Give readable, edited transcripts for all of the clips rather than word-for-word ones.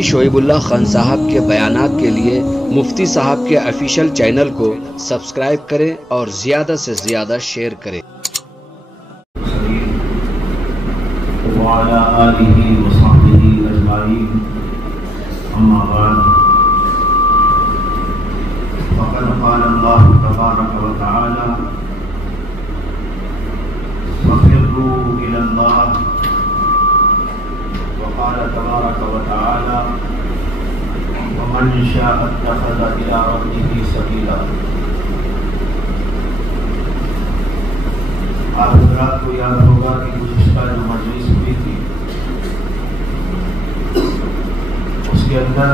مفتی شعیب اللہ خان صاحب کے بیانات کے لیے مفتی صاحب کے آفیشیل چینل کو سبسکرائب کریں اور زیادہ سے زیادہ شیئر کریں۔ وعلى آله وصحبه أجمعين أما بعد فقد قال الله تبارك وتعالى ففروا إلى الله وقال تبارك وتعالى ومن شاء اتخذ إلى ربه سبيلا۔ آپ حضرات کو یاد ہوگا کہ گزشتہ جو مجلس ہوئی تھی اس کے اندر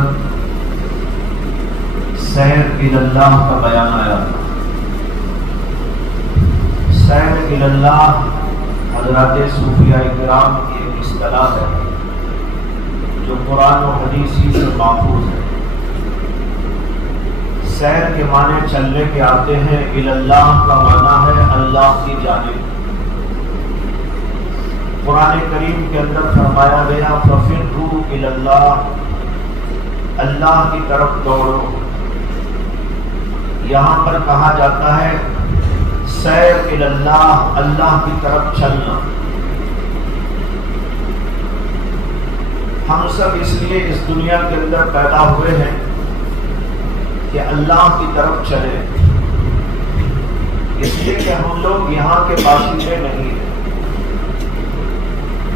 سیر الی اللہ کا بیان آیا تھا۔ سیر الی اللہ حضرات صوفیاء کرام کی ایک اصطلاح ہے جو قرآن و حدیث سے محفوظ ہے۔ سیر کے معنی چلنے کے آتے ہیں، الی اللہ کا معنی ہے اللہ کی جانب۔ قرآن کریم کے اندر فرمایا گیا فَفِرُّوا إِلَى اللَّهِ، اللہ کی طرف دوڑو۔ یہاں پر کہا جاتا ہے سیر الی اللہ، اللہ کی طرف چلنا۔ ہم سب اس لیے اس دنیا کے اندر پیدا ہوئے ہیں کہ اللہ کی طرف چلے، اس لیے کہ ہم لوگ یہاں کے باشندے نہیں ہیں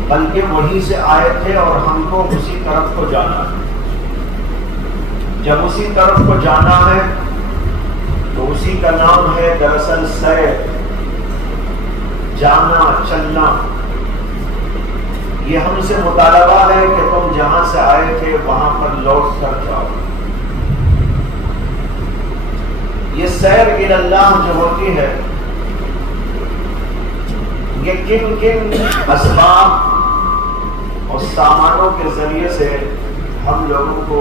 بلکہ وہیں سے آئے تھے اور ہم کو اسی طرف کو جانا ہے۔ جب اسی طرف کو جانا ہے تو اسی کا نام ہے دراصل سیر، جانا، چلنا۔ یہ ہم سے مطالبہ ہے کہ تم جہاں سے آئے تھے وہاں پر لوٹ کر جاؤ۔ یہ سیر الی اللہ جو ہوتی ہے یہ کن کن اسباب اور سامانوں کے ذریعے سے ہم لوگوں کو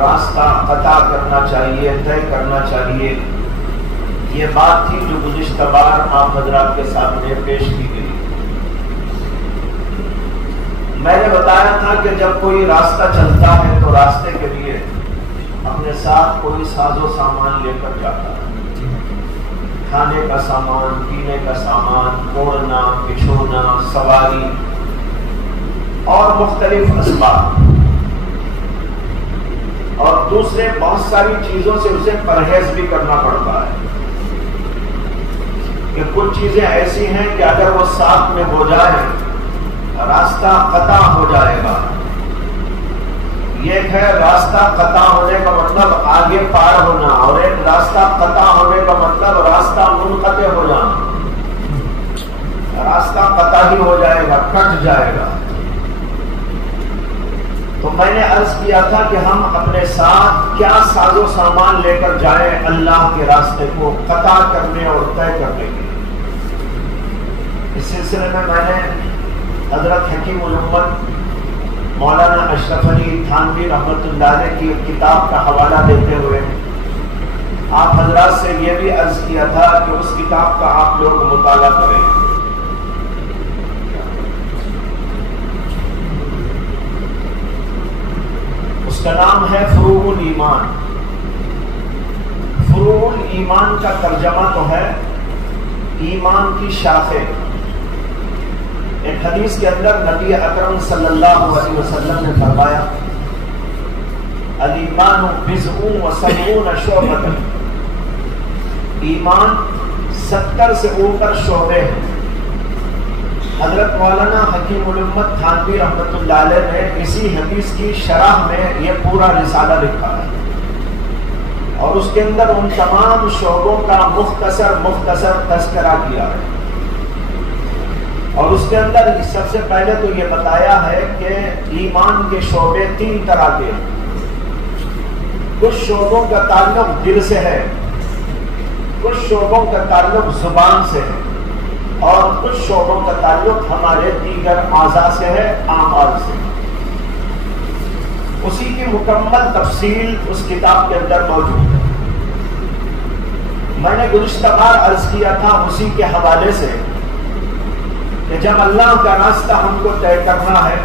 راستہ قطع کرنا چاہیے، طے کرنا چاہیے، یہ بات تھی جو گزشتہ بار آپ حضرات کے سامنے پیش کی گئی۔ میں نے بتایا تھا کہ جب کوئی راستہ چلتا ہے تو راستے کے لیے اپنے ساتھ کوئی ساز و سامان لے کر جاتا ہے، کھانے کا سامان، پینے کا سامان، اوڑھنا، بچھونا، سواری اور مختلف اسباب، اور دوسرے بہت ساری چیزوں سے اسے پرہیز بھی کرنا پڑتا ہے کہ کچھ چیزیں ایسی ہیں کہ اگر وہ ساتھ میں ہو جائے راستہ قطع ہو جائے گا۔ ایک ہے راستہ قطع ہونے کا مطلب آگے پار ہونا، اور ایک راستہ قطع ہونے کا مطلب راستہ منقطع ہو جانا۔ راستہ قطع ہی ہو جائے گا، کٹ جائے گا۔ تو میں نے عرض کیا تھا کہ ہم اپنے ساتھ کیا ساز و سامان لے کر جائیں اللہ کے راستے کو قطع کرنے اور طے کرنے کے لیے۔ اس سلسلے میں نے حضرت حکیم الامت مولانا اشرف علی تھانوی رحمۃ اللہ علیہ کی ایک کتاب کا حوالہ دیتے ہوئے آپ حضرات سے یہ بھی عرض کیا تھا کہ اس کتاب کا آپ لوگ مطالعہ کریں۔ اس کا نام ہے فروع الایمان۔ فروع الایمان کا ترجمہ تو ہے ایمان کی شاخیں۔ ایک حدیث کے اندر نبی اکرم صلی اللہ علیہ وسلم نے فرمایا الایمان بضع و سبعون شعبۃ، ایمان 70 سے اوپر شعبے ہیں۔ حضرت مولانا حکیم الامت تھانوی رحمۃ اللہ علیہ نے اسی حدیث کی شرح میں یہ پورا رسالہ لکھا ہے، اور اس کے اندر ان تمام شعبوں کا مختصر تذکرہ کیا ہے۔ اور اس کے اندر سب سے پہلے تو یہ بتایا ہے کہ ایمان کے شعبے 3 طرح کے ہیں۔ کچھ شعبوں کا تعلق دل سے ہے، کچھ شعبوں کا تعلق زبان سے ہے، اور کچھ شعبوں کا تعلق ہمارے دیگر اعضاء سے ہے، اعمال سے۔ اسی کی مکمل تفصیل اس کتاب کے اندر موجود ہے۔ میں نے گزشتہ بار عرض کیا تھا اسی کے حوالے سے کہ جب اللہ کا راستہ ہم کو طے کرنا ہے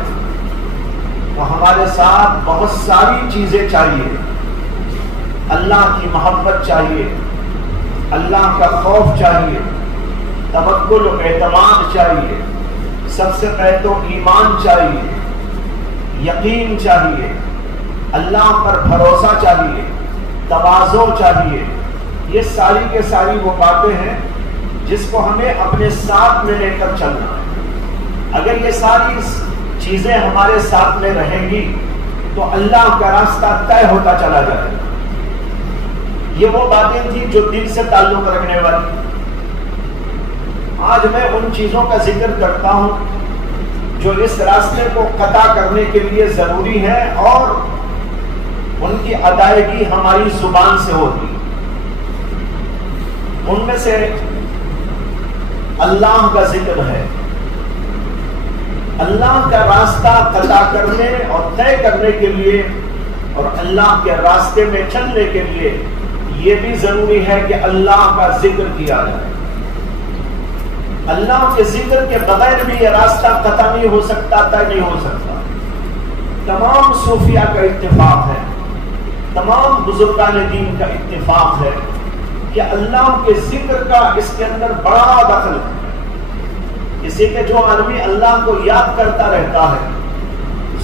تو ہمارے ساتھ بہت ساری چیزیں چاہیے. اللہ کی محبت چاہیے، اللہ کا خوف چاہیے، توکل و اعتماد چاہیے، سب سے پہلے تو ایمان چاہیے، یقین چاہیے، اللہ پر بھروسہ چاہیے، تواضع چاہیے. یہ ساری کے ساری وہ باتیں ہیں جس کو ہمیں اپنے ساتھ میں لے کر چلنا ہے. اگر یہ ساری چیزیں ہمارے ساتھ میں رہیں گی تو اللہ کا راستہ طے ہوتا چلا جائے گا. یہ وہ باتیں تھیں جو دل سے تعلق رکھنے والی. آج میں ان چیزوں کا ذکر کرتا ہوں جو اس راستے کو قطع کرنے کے لیے ضروری ہے اور ان کی ادائیگی ہماری زبان سے ہوتی. ان میں سے اللہ کا ذکر ہے. اللہ کا راستہ قطع کرنے اور طے کرنے کے لیے اور اللہ کے راستے میں چلنے کے لیے یہ بھی ضروری ہے کہ اللہ کا ذکر کیا جائے. اللہ کے ذکر کے بغیر بھی یہ راستہ قطع نہیں ہو سکتا، طے نہیں ہو سکتا. تمام صوفیاء کا اتفاق ہے، تمام بزرگان دین کا اتفاق ہے کہ اللہ کے ذکر کا اس کے اندر بڑا دخل ہے. اسی کہ جو آدمی اللہ کو یاد کرتا رہتا ہے،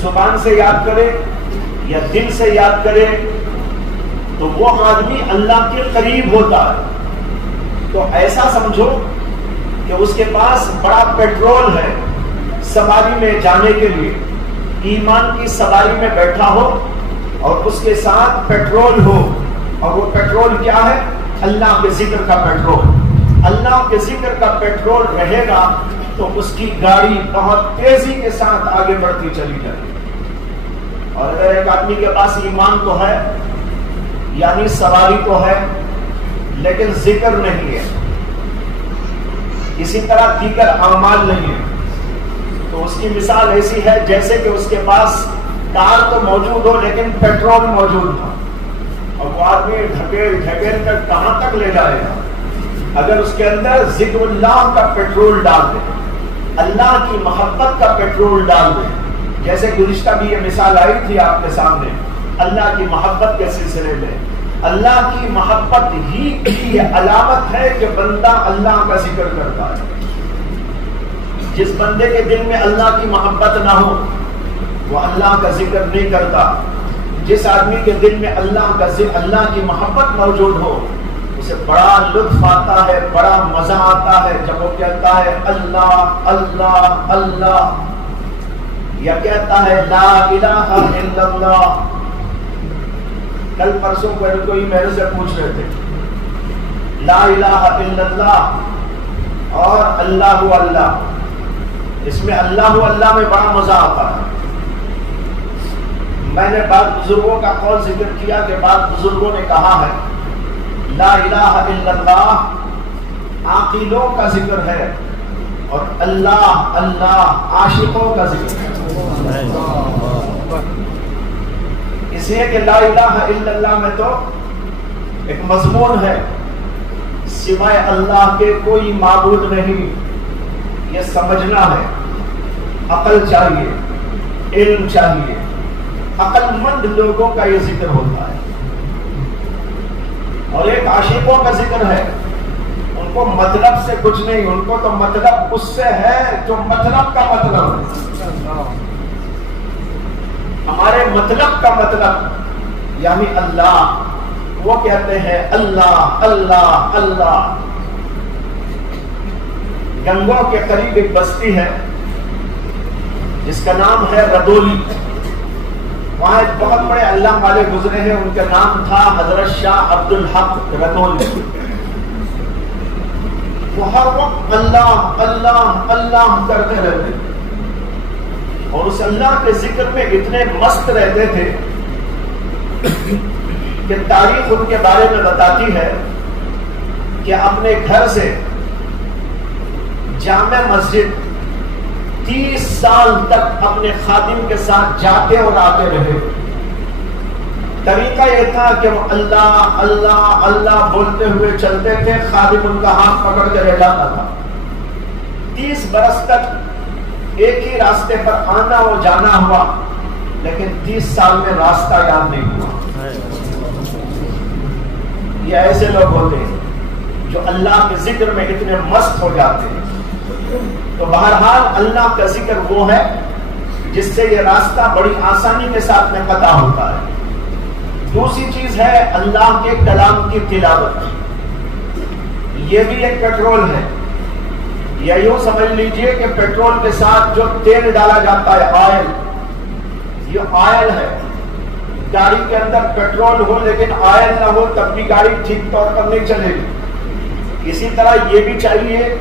زبان سے یاد کرے یا دل سے یاد کرے، تو وہ آدمی اللہ کے قریب ہوتا ہے. تو ایسا سمجھو کہ اس کے پاس بڑا پیٹرول ہے سواری میں جانے کے لیے. ایمان کی سواری میں بیٹھا ہو اور اس کے ساتھ پیٹرول ہو، اور وہ پیٹرول کیا ہے؟ اللہ کے ذکر کا پیٹرول. اللہ کے ذکر کا پیٹرول رہے گا تو اس کی گاڑی بہت تیزی کے ساتھ آگے بڑھتی چلی جائے گی. اور اگر ایک آدمی کے پاس ایمان تو ہے، یعنی سواری تو ہے، لیکن ذکر نہیں ہے، اسی طرح دیگر اعمال نہیں ہے، تو اس کی مثال ایسی ہے جیسے کہ اس کے پاس کار تو موجود ہو لیکن پیٹرول موجود تھا، اور وہ آدمی ڈھکیل کر کہاں تک لے جائے گا؟ اگر اس کے اندر ذکر اللہ کا پیٹرول ڈال دے، اللہ کی محبت کا پیٹرول ڈال دے. جیسے گزشتہ بھی یہ مثال آئی تھی آپ کے سامنے اللہ کی محبت کے سلسلے میں. اللہ کی محبت ہی کی علامت ہے کہ بندہ اللہ کا ذکر کرتا ہے. جس بندے کے دل میں اللہ کی محبت نہ ہو وہ اللہ کا ذکر نہیں کرتا. جس آدمی کے دل میں اللہ کا ذکر، اللہ کی محبت موجود ہو، اسے بڑا لطف آتا ہے، بڑا مزہ آتا ہے جب وہ کہتا ہے اللہ اللہ اللہ، یا کہتا ہے لا الہ الا اللہ. کل پرسوں کوئی میرے سے پوچھ رہے تھے لا الہ الا اللہ اور اللہ اللہ، اس میں اللہ اللہ میں بڑا مزہ آتا ہے. میں نے بعض بزرگوں کا قول ذکر کیا کہ بعض بزرگوں نے کہا ہے لا الہ الا اللہ عاقلوں کا ذکر ہے اور اللہ اللہ عاشقوں کا ذکر ہے. اس لیے کہ لا الہ الا اللہ میں تو ایک مضمون ہے سوائے اللہ کے کوئی معبود نہیں، یہ سمجھنا ہے. عقل چاہیے، علم چاہیے. عقل مند لوگوں کا یہ ذکر ہوتا ہے. اور ایک عاشقوں کا ذکر ہے، ان کو مطلب سے کچھ نہیں، ان کو تو مطلب اس سے ہے جو مطلب کا مطلب ہے. ہمارے مطلب کا مطلب یعنی اللہ، وہ کہتے ہیں اللہ اللہ اللہ. گنگوں کے قریب ایک بستی ہے جس کا نام ہے ردولی. وہاں ایک بہت بڑے اللہ والے گزرے ہیں، ان کا نام تھا حضرت شاہ عبد الحق ردولی. وہ ہر وقت اللہ اللہ اللہ کرتے رہتے اور اس اللہ کے ذکر میں اتنے مست رہتے تھے کہ تاریخ ان کے بارے میں بتاتی ہے کہ اپنے گھر سے جامع مسجد 30 سال تک اپنے خادم کے ساتھ جاتے اور آتے رہے. طریقہ یہ تھا کہ وہ اللہ اللہ اللہ بولتے ہوئے چلتے تھے، خادم ان کا ہاتھ پکڑ کے رہ جاتا تھا. 30 برس تک ایک ہی راستے پر آنا اور جانا ہوا. لیکن 30 سال میں راستہ یاد نہیں ہوا. یہ ایسے لوگ ہوتے ہیں جو اللہ کے ذکر میں اتنے مست ہو جاتے ہیں. تو بہرحال اللہ کا ذکر وہ ہے جس سے یہ راستہ بڑی آسانی کے ساتھ میں قطع ہوتا ہے. دوسری چیز ہے اللہ کے کلام کی تلاوت. یہ بھی ایک پیٹرول ہے، یا یوں سمجھ لیجئے کہ پیٹرول کے ساتھ جو تیل ڈالا جاتا ہے آئل، یہ آئل ہے. گاڑی کے اندر پیٹرول ہو لیکن آئل نہ ہو تب بھی گاڑی ٹھیک طور پر نہیں چلے گی. اسی طرح یہ بھی چاہیے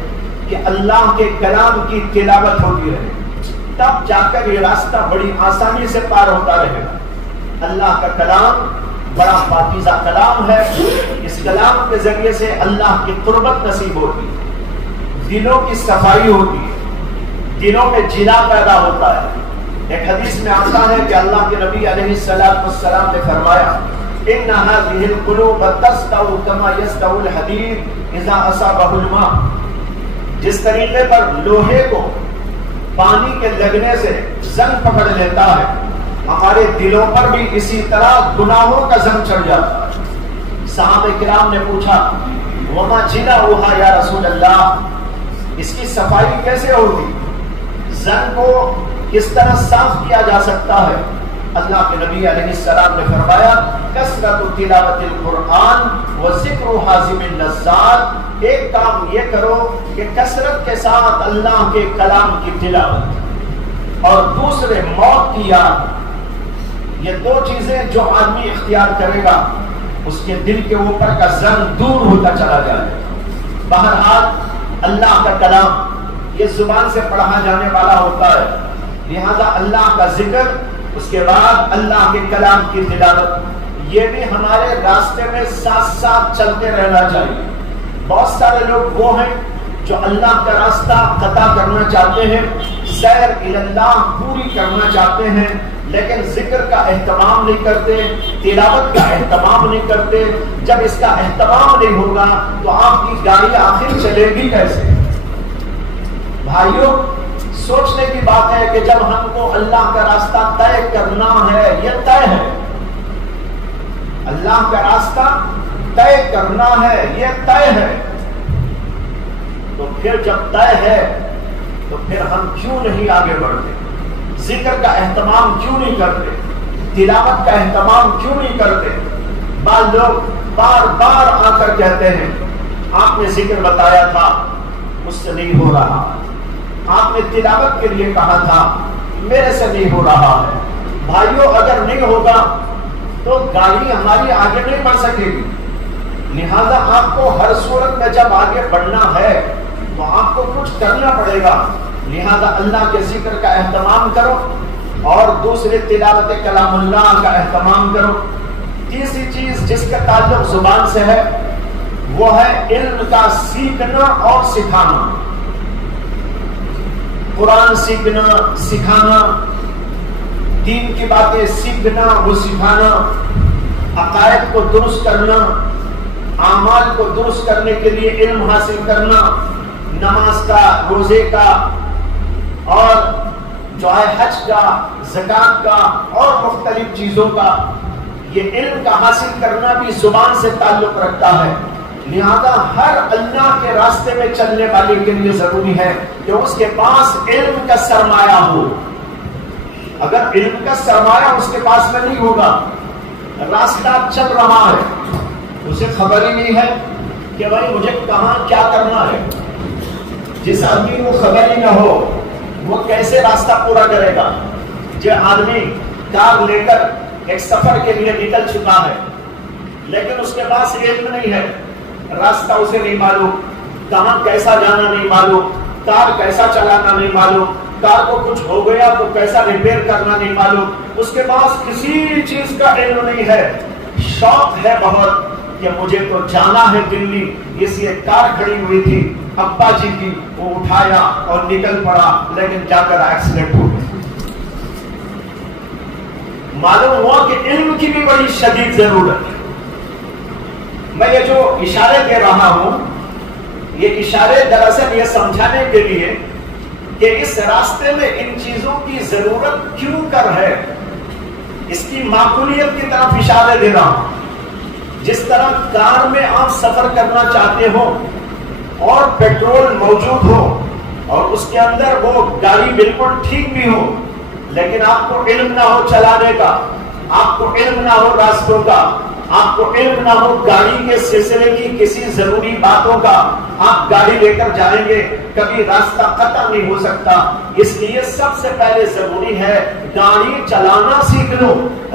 کہ اللہ کے کلام کی تلاوت ہوتی رہے، تب جا کر یہ راستہ بڑی آسانی سے پار ہوتا رہے گا. اللہ کا کلام بڑا پاکیزہ کلام ہے. اس کلام کے ذریعے سے اللہ کی قربت نصیب ہوتی ہے، دلوں کی صفائی ہوتی ہے، دلوں میں جلا پیدا ہوتا ہے. ایک حدیث میں آتا ہے کہ اللہ کے نبی علیہ السلام نے فرمایا ان هذه القلوب تستوي كما يستوي الحديد اذا اصابه الماء. جس طریقے پر لوہے کو پانی کے لگنے سے زنگ پکڑ لیتا ہے، ہمارے دلوں پر بھی اسی طرح گناہوں کا زنگ چڑھ جاتا ہے. صحابہ کرام نے پوچھا وما جناؤها یا رسول اللہ، اس کی صفائی کیسے ہوگی، زنگ کو کس طرح صاف کیا جا سکتا ہے؟ اللہ کے نبی علیہ السلام نے فرمایا کثرت تلاوت القرآن و ذکر حازم اللذات. ایک کام یہ کرو کہ کثرت کے ساتھ اللہ کے کلام کی تلاوت اور دوسرے موت کی یاد. یہ دو چیزیں جو آدمی اختیار کرے گا اس کے دل کے اوپر کا زنگ دور ہوتا چلا جائے گا. بہرحال اللہ کا کلام یہ زبان سے پڑھا جانے والا ہوتا ہے، لہذا اللہ کا ذکر، اس کے بعد اللہ کے کلام کی تلاوت، یہ بھی ہمارے راستے میں ساتھ ساتھ چلتے رہنا چاہیے. بہت سارے لوگ وہ ہیں جو اللہ کا راستہ قطع کرنا چاہتے ہیں، سیر الی اللہ پوری کرنا چاہتے ہیں، لیکن ذکر کا اہتمام نہیں کرتے، تلاوت کا اہتمام نہیں کرتے. جب اس کا اہتمام نہیں ہوگا تو آپ کی گاڑی آخر چلے گی کیسے؟ بھائیوں، سوچنے کی بات ہے کہ جب ہم کو اللہ کا راستہ طے کرنا ہے، یہ طے ہے، اللہ کا راستہ طے کرنا ہے، یہ طے ہے، تو پھر جب طے ہے تو پھر ہم کیوں نہیں آگے بڑھتے؟ ذکر کا اہتمام کیوں نہیں کرتے؟ تلاوت کا اہتمام کیوں نہیں کرتے؟ بعض لوگ بار بار آ کر کہتے ہیں آپ نے ذکر بتایا تھا مجھ سے نہیں ہو رہا، آپ نے تلاوت کے لیے کہا تھا میرے سے نہیں ہو رہا ہے. بھائیوں، اگر نہیں ہوگا تو گاڑی ہماری آگے نہیں بڑھ سکے گی. لہذا آپ کو ہر صورت میں جب آگے بڑھنا ہے تو آپ کو کچھ کرنا پڑے گا. لہذا اللہ کے ذکر کا اہتمام کرو اور دوسرے تلاوت کلام اللہ کا اہتمام کرو. تیسری چیز جس کا تعلق زبان سے ہے وہ ہے علم کا سیکھنا اور سکھانا. قرآن سیکھنا، سکھانا، دین کی باتیں سیکھنا، وہ سکھانا، عقائد کو درست کرنا، اعمال کو درست کرنے کے لیے علم حاصل کرنا، نماز کا، روزے کا اور جو ہے حج کا، زکات کا اور مختلف چیزوں کا، یہ علم کا حاصل کرنا بھی زبان سے تعلق رکھتا ہے. لہذا ہر اللہ کے راستے میں چلنے والے کے لیے ضروری ہے کہ اس کے پاس علم کا سرمایہ ہو. اگر علم کا سرمایہ اس کے پاس میں نہیں ہوگا، راستہ چل رہا ہے، اسے خبر ہی نہیں ہے کہ بھائی مجھے کہاں کیا کرنا ہے. جس آدمی کو خبر ہی نہ ہو وہ کیسے راستہ پورا کرے گا؟ جو آدمی کار لے کر ایک سفر کے لیے نکل چکا ہے لیکن اس کے پاس علم نہیں ہے، راستہ اسے نہیں معلوم، کہاں کیسا جانا نہیں معلوم، کار کیسا چلانا نہیں معلوم، کار کو کچھ ہو گیا تو کیسا ریپیئر کرنا نہیں معلوم، اس کے پاس کسی چیز کا علم نہیں ہے، شوق ہے بہت کہ مجھے تو جانا ہے دلی، اس لیے کار کھڑی ہوئی تھی ابا جی کی، وہ اٹھایا اور نکل پڑا، لیکن جا کر ایکسیڈنٹ ہو گیا. معلوم ہوا کہ علم کی بھی بڑی شدید ضرورت ہے. میں یہ جو اشارے دے رہا ہوں یہ اشارے دراصل یہ سمجھانے کے لیے کہ اس راستے میں ان چیزوں کی ضرورت کیوں کر ہے. اس کی معقولیت کی طرف اشارے دے رہا ہوں۔ جس طرح کار میں آپ سفر کرنا چاہتے ہو اور پیٹرول موجود ہو اور اس کے اندر وہ گاڑی بالکل ٹھیک بھی ہو، لیکن آپ کو علم نہ ہو چلانے کا، آپ کو علم نہ ہو راستوں کا، آپ کو علم نہ ہو گاڑی کے سلسلے کی کسی ضروری باتوں کا، آپ گاڑی لے کر جائیں گے، کبھی راستہ قطع نہیں ہو سکتا۔ اس لیے سب سے پہلے ضروری ہے گاڑی چلانا سیکھ لو،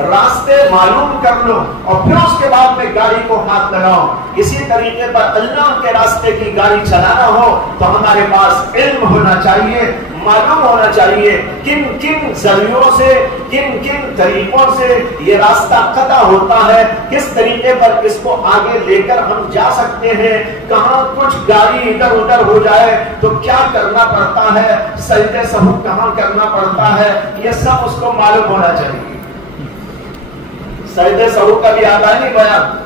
راستے معلوم کر لو، اور پھر اس کے بعد میں گاڑی کو ہاتھ لگاؤ۔ اسی طریقے پر اللہ کے راستے کی گاڑی چلانا ہو تو ہمارے پاس علم ہونا چاہیے، معلوم ہونا چاہیے کن کن ذریعوں سے، کن کن طریقوں سے یہ راستہ قطع ہوتا ہے، کس طریقے پر اس کو آگے لے کر ہم جا سکتے ہیں، کہاں کچھ گاڑی ادھر ادھر ہو جائے تو کیا کرنا پڑتا ہے، سجدے سہو کہاں کرنا پڑتا ہے، یہ سب اس کو معلوم ہونا چاہیے۔ سجدے سہو کا بھی آتا نہیں بیان،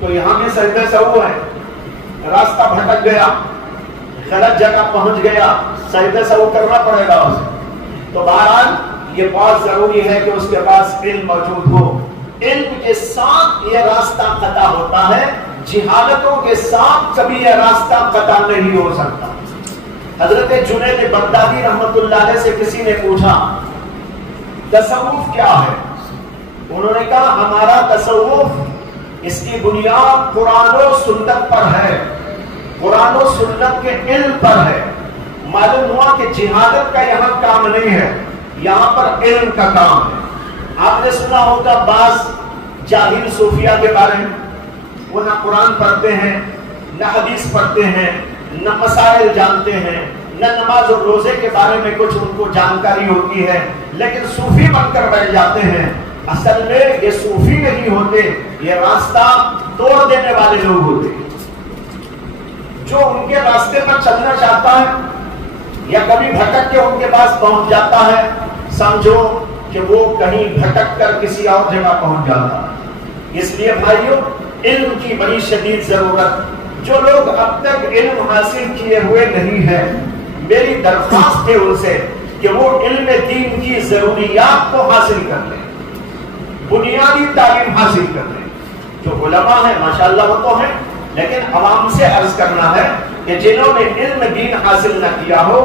تو یہاں بھی سجدے سہو ہے، راستہ بھٹک گیا، غلط جگہ پہنچ گیا، سجدے سہو کرنا پڑے گا اسے۔ تو بہرحال یہ بہت ضروری ہے کہ اس کے پاس علم موجود ہو۔ علم کے ساتھ یہ راستہ قطع ہوتا ہے، جہالتوں کے ساتھ کبھی یہ راستہ قطع نہیں ہو سکتا۔ حضرت جنید بغدادی رحمت اللہ علیہ سے کسی نے پوچھا تصوف کیا ہے؟ انہوں نے کہا ہمارا تصوف اس کی بنیاد قرآن و سنت پر ہے، قرآن و سنت کے علم پر ہے۔ معلوم ہوا کہ جہالت کا یہاں کام نہیں ہے، یہاں پر علم کا کام ہے۔ آپ نے سنا ہوگا بعض جاہل صوفیہ کے بارے میں، وہ نہ قرآن پڑھتے ہیں، نہ حدیث پڑھتے ہیں، نہ مسائل جانتے ہیں، نہ نماز اور روزے کے بارے میں کچھ ان کو جانکاری ہوتی ہے، لیکن صوفی بن کر بیٹھ جاتے ہیں۔ اصل میں یہ صوفی نہیں ہوتے، یہ راستہ توڑ دینے والے لوگ ہوتے ہیں۔ جو ان کے راستے پر چلنا چاہتا ہے یا کبھی بھٹک کے ان کے پاس پہنچ جاتا ہے، سمجھو کہ وہ کہیں بھٹک کر کسی اور جگہ پہنچ جاتا ہے۔ اس لیے بھائیوں علم کی بڑی شدید ضرورت۔ جو لوگ اب تک علم حاصل کیے ہوئے نہیں ہیں، میری درخواست ہے ان سے کہ وہ علم دین کی ضروریات کو حاصل کر لیں، بنیادی تعلیم حاصل کر لیں۔ جو علماء ہیں ماشاءاللہ وہ تو ہیں، لیکن عوام سے عرض کرنا ہے کہ جنہوں نے علم دین حاصل نہ کیا ہو،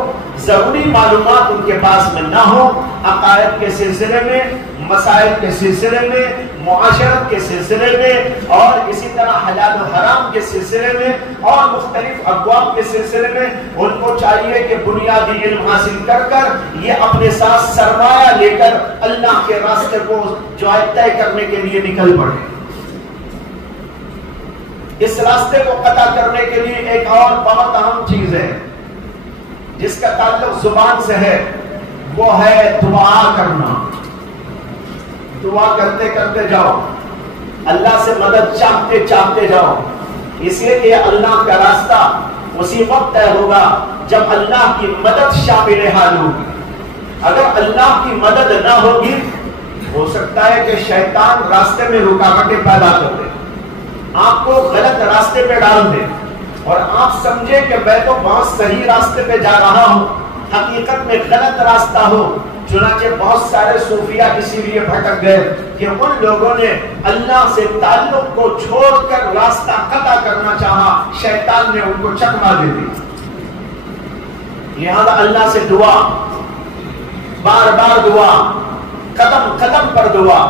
ضروری معلومات ان کے پاس میں نہ ہو، عقائد کے سلسلے میں، مسائل کے سلسلے میں، معاشرت کے سلسلے میں، اور اسی طرح حلال و حرام کے سلسلے میں، اور مختلف ابواب کے سلسلے میں ان کو چاہیے کہ بنیادی علم حاصل کر کر یہ اپنے ساتھ سرمایہ لے کر اللہ کے راستے کو جو ہے طے کرنے کے لیے نکل پڑے۔ اس راستے کو قطع کرنے کے لیے ایک اور بہت اہم چیز ہے جس کا تعلق زبان سے ہے، وہ ہے دعا کرنا۔ دعا کرتے کرتے جاؤ، اللہ سے مدد چاہتے چاہتے جاؤ، اس لیے کہ اللہ کا راستہ اسی وقت طے ہوگا جب اللہ کی مدد شامل حال ہوگی۔ اگر اللہ کی مدد نہ ہوگی، ہو سکتا ہے کہ شیطان راستے میں رکاوٹیں پیدا کر دے، آپ کو غلط راستے پہ ڈال دے، اور آپ سمجھے کہ میں تو بہت صحیح راستے پہ جا رہا ہوں، حقیقت میں غلط راستہ ہو۔ چنانچہ بہت سارے صوفیہ اسی لیے بھٹک گئے کہ ان لوگوں نے اللہ سے تعلق کو چھوڑ کر راستہ قطع کرنا چاہا، شیطان نے ان کو چکما دے دی۔ لہذا اللہ سے دعا، بار بار دعا، قدم قدم پر دعا۔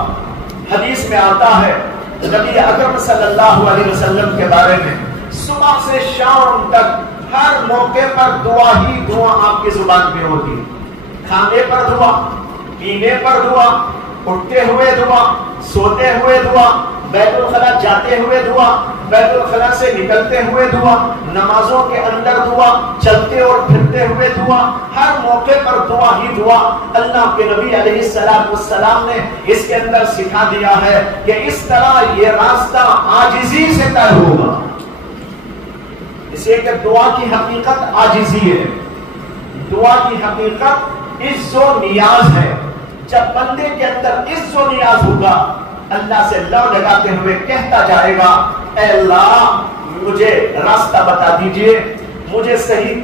حدیث میں آتا ہے نبی اکرم صلی اللہ علیہ وسلم کے بارے میں، صبح سے شام تک ہر موقع پر دعا ہی دعا آپ کی زبان میں ہوتی، کھانے پر دعا، پینے پر دعا، اٹھتے ہوئے دعا، سوتے ہوئے دعا، بیت الخلا جاتے ہوئے دعا، بیت الخلا سے نکلتے ہوئے دعا، نمازوں کے اندر دعا، چلتے اور پھرتے ہوئے دعا، ہر موقع پر دعا ہی دعا۔ اللہ کے نبی علیہ السلام نے اس کے اندر سکھا دیا ہے کہ اس طرح یہ راستہ عاجزی سے طے ہوگا، اس لیے کہ دعا کی حقیقت عاجزی ہے، دعا کی حقیقت عز و نیاز ہے۔ جب بندے کے اندر عز و نیاز ہوگا، اللہ سے لو لگاتے ہوئے کہتا جائے گا اے اللہ مجھے راستہ بتا دیجئے، مجھے صحیح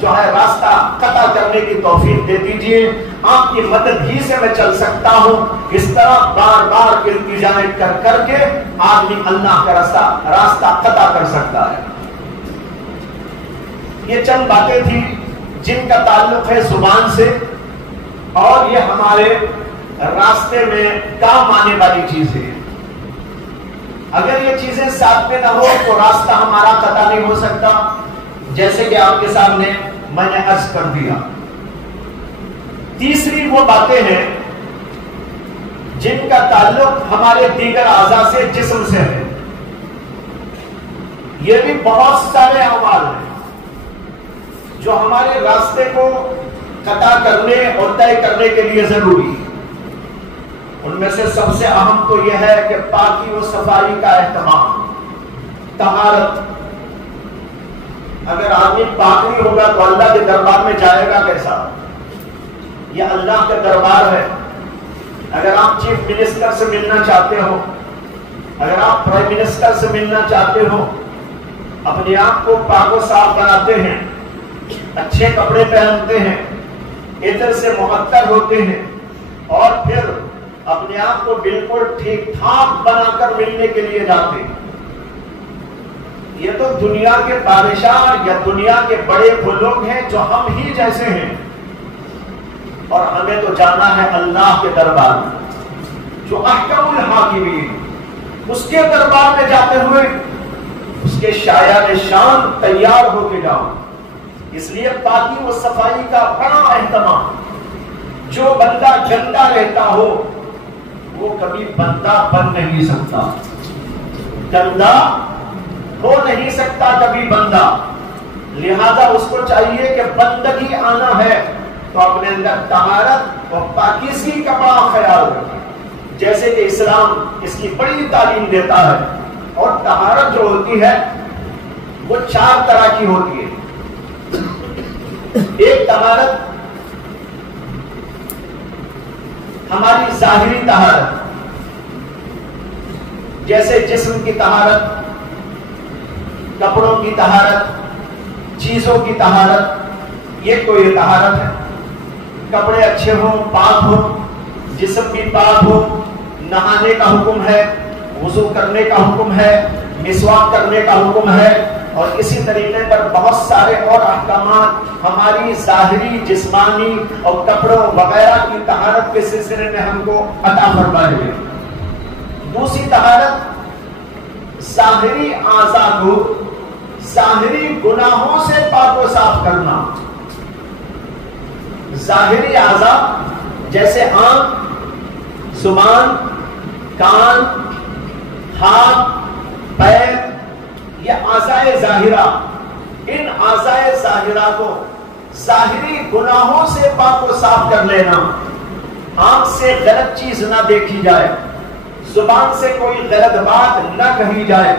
جو ہے راستہ قطع کرنے کی توفیق دے دیجئے. آپ کی مدد ہی سے میں چل سکتا ہوں. اس طرح بار بار التجائیں کر کر کے آدمی اللہ کا راستہ قطع کر سکتا ہے. یہ چند باتیں تھی جن کا تعلق ہے زبان سے، اور یہ ہمارے راستے میں کام آنے والی چیزیں. اگر یہ چیزیں ساتھ میں نہ ہو تو راستہ ہمارا قطع نہیں ہو سکتا، جیسے کہ آپ کے سامنے میں نے عرض کر دیا. تیسری وہ باتیں ہیں جن کا تعلق ہمارے دیگر اعضاء سے، جسم سے ہے. یہ بھی بہت سارے اعمال ہیں جو ہمارے راستے کو قطع کرنے اور طے کرنے کے لیے ضروری ہے. ان میں سے سب سے اہم تو یہ ہے کہ پاکی و صفائی کا اہتمام، طہارت. اگر آدمی پاک نہیں ہوگا تو اللہ کے دربار میں جائے گا کیسا؟ یہ اللہ کا دربار ہے. اگر آپ چیف منسٹر سے ملنا چاہتے ہو، اگر آپ پرائم منسٹر سے ملنا چاہتے ہو، اپنے آپ کو پاک و صاف بناتے ہیں، اچھے کپڑے پہنتے ہیں، عطر سے معطر ہوتے ہیں، اور پھر اپنے آپ کو بالکل ٹھیک ٹھاک بنا کر ملنے کے لیے جاتے ہیں. یہ تو دنیا کے بادشاہ یا دنیا کے بڑے وہ لوگ ہیں جو ہم ہی جیسے ہیں، اور ہمیں تو جانا ہے اللہ کے دربار میں جو احکم الحاکمین. اس کے دربار میں جاتے ہوئے اس کے شایان شان تیار ہو کے جاؤ. اس لیے پاکی و صفائی کا بڑا اہتمام. جو بندہ گندا رہتا ہو وہ کبھی بندہ بن نہیں سکتا، گندا ہو نہیں سکتا کبھی بندہ. لہذا اس کو چاہیے کہ بندگی آنا ہے تو اپنے اندر طہارت اور پاکیزگی کا بڑا خیال رکھے، جیسے کہ اسلام اس کی بڑی تعلیم دیتا ہے. اور طہارت جو ہوتی ہے وہ 4 طرح کی ہوتی ہے. ایک طہارت ہماری ظاہری طہارت، جیسے جسم کی طہارت، کپڑوں کی طہارت، چیزوں کی طہارت. یہ کوئی طہارت ہے. کپڑے اچھے ہوں، پاک ہو، جسم بھی پاک ہو، نہانے کا حکم ہے، وضو کرنے کا حکم ہے، مسواک کرنے کا حکم ہے، اور اسی طریقے پر بہت سارے اور احکامات ہماری ظاہری، جسمانی اور کپڑوں وغیرہ کی طہارت کے سلسلے میں ہم کو عطا فرمائے گئے. دوسری طہارت ظاہری اعضاء کو ظاہری گناہوں سے پاک و صاف کرنا. ظاہری اعضاء جیسے آنکھ، زبان، کان، ہاتھ، پیر، یہ اعضاء ظاہرہ. ان اعضاء ظاہرہ کو ظاہری گناہوں سے پاک و صاف کر لینا. آنکھ سے غلط چیز نہ دیکھی جائے، زبان سے کوئی غلط بات نہ کہی جائے،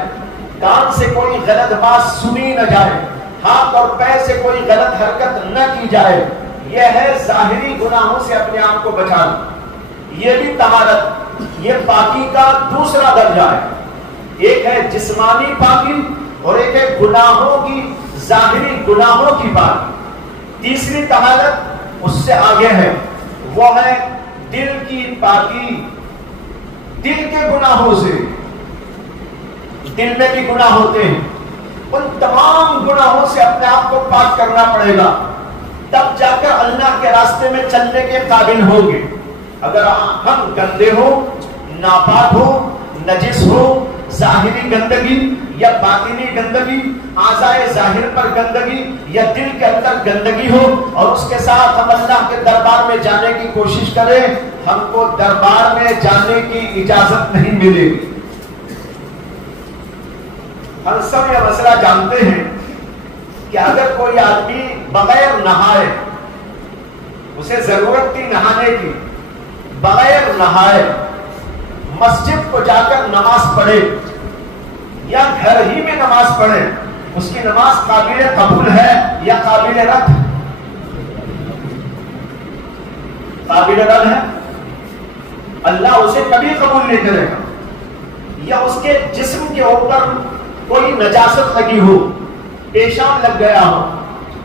کان سے کوئی غلط بات سنی نہ جائے، ہاتھ اور پیر سے کوئی غلط حرکت نہ کی جائے. یہ ہے ظاہری گناہوں سے اپنے آپ کو بچانا. یہ بھی طہارت، یہ پاکی کا دوسرا درجہ ہے. ایک ہے جسمانی پاکی اور ایک ہے گناہوں کی، ظاہری گناہوں کی پاکی. تیسری طہارت اس سے آگے ہے، وہ ہے دل کی پاکی. دل کے گناہوں سے، دل میں بھی گناہ ہوتے ہیں، ان تمام گناہوں سے اپنے آپ کو پاک کرنا پڑے گا، تب جا کر اللہ کے راستے میں چلنے کے قابل ہوں گے. اگر ہم گندے ہو، ناپاک ہو، نجس ہو، ظاہری گندگی یا باطنی گندگی، اعضاء ظاہر پر گندگی یا دل کے اندر گندگی ہو، اور اس کے ساتھ ہم اللہ کے دربار میں جانے کی کوشش کریں، ہم کو دربار میں جانے کی اجازت نہیں ملے گی. ہم سب یہ مسئلہ جانتے ہیں کہ اگر کوئی آدمی بغیر نہائے، اسے ضرورت تھی نہانے کی، بغیر نہائے مسجد کو جا کر نماز پڑھے یا گھر ہی میں نماز پڑھے، اس کی نماز قابل قبول ہے یا قابل رد؟ قابل رد ہے. اللہ اسے کبھی قبول نہیں کرے گا. یا اس کے جسم کے اوپر کوئی نجاست لگی ہو، پیشاب لگ گیا ہو،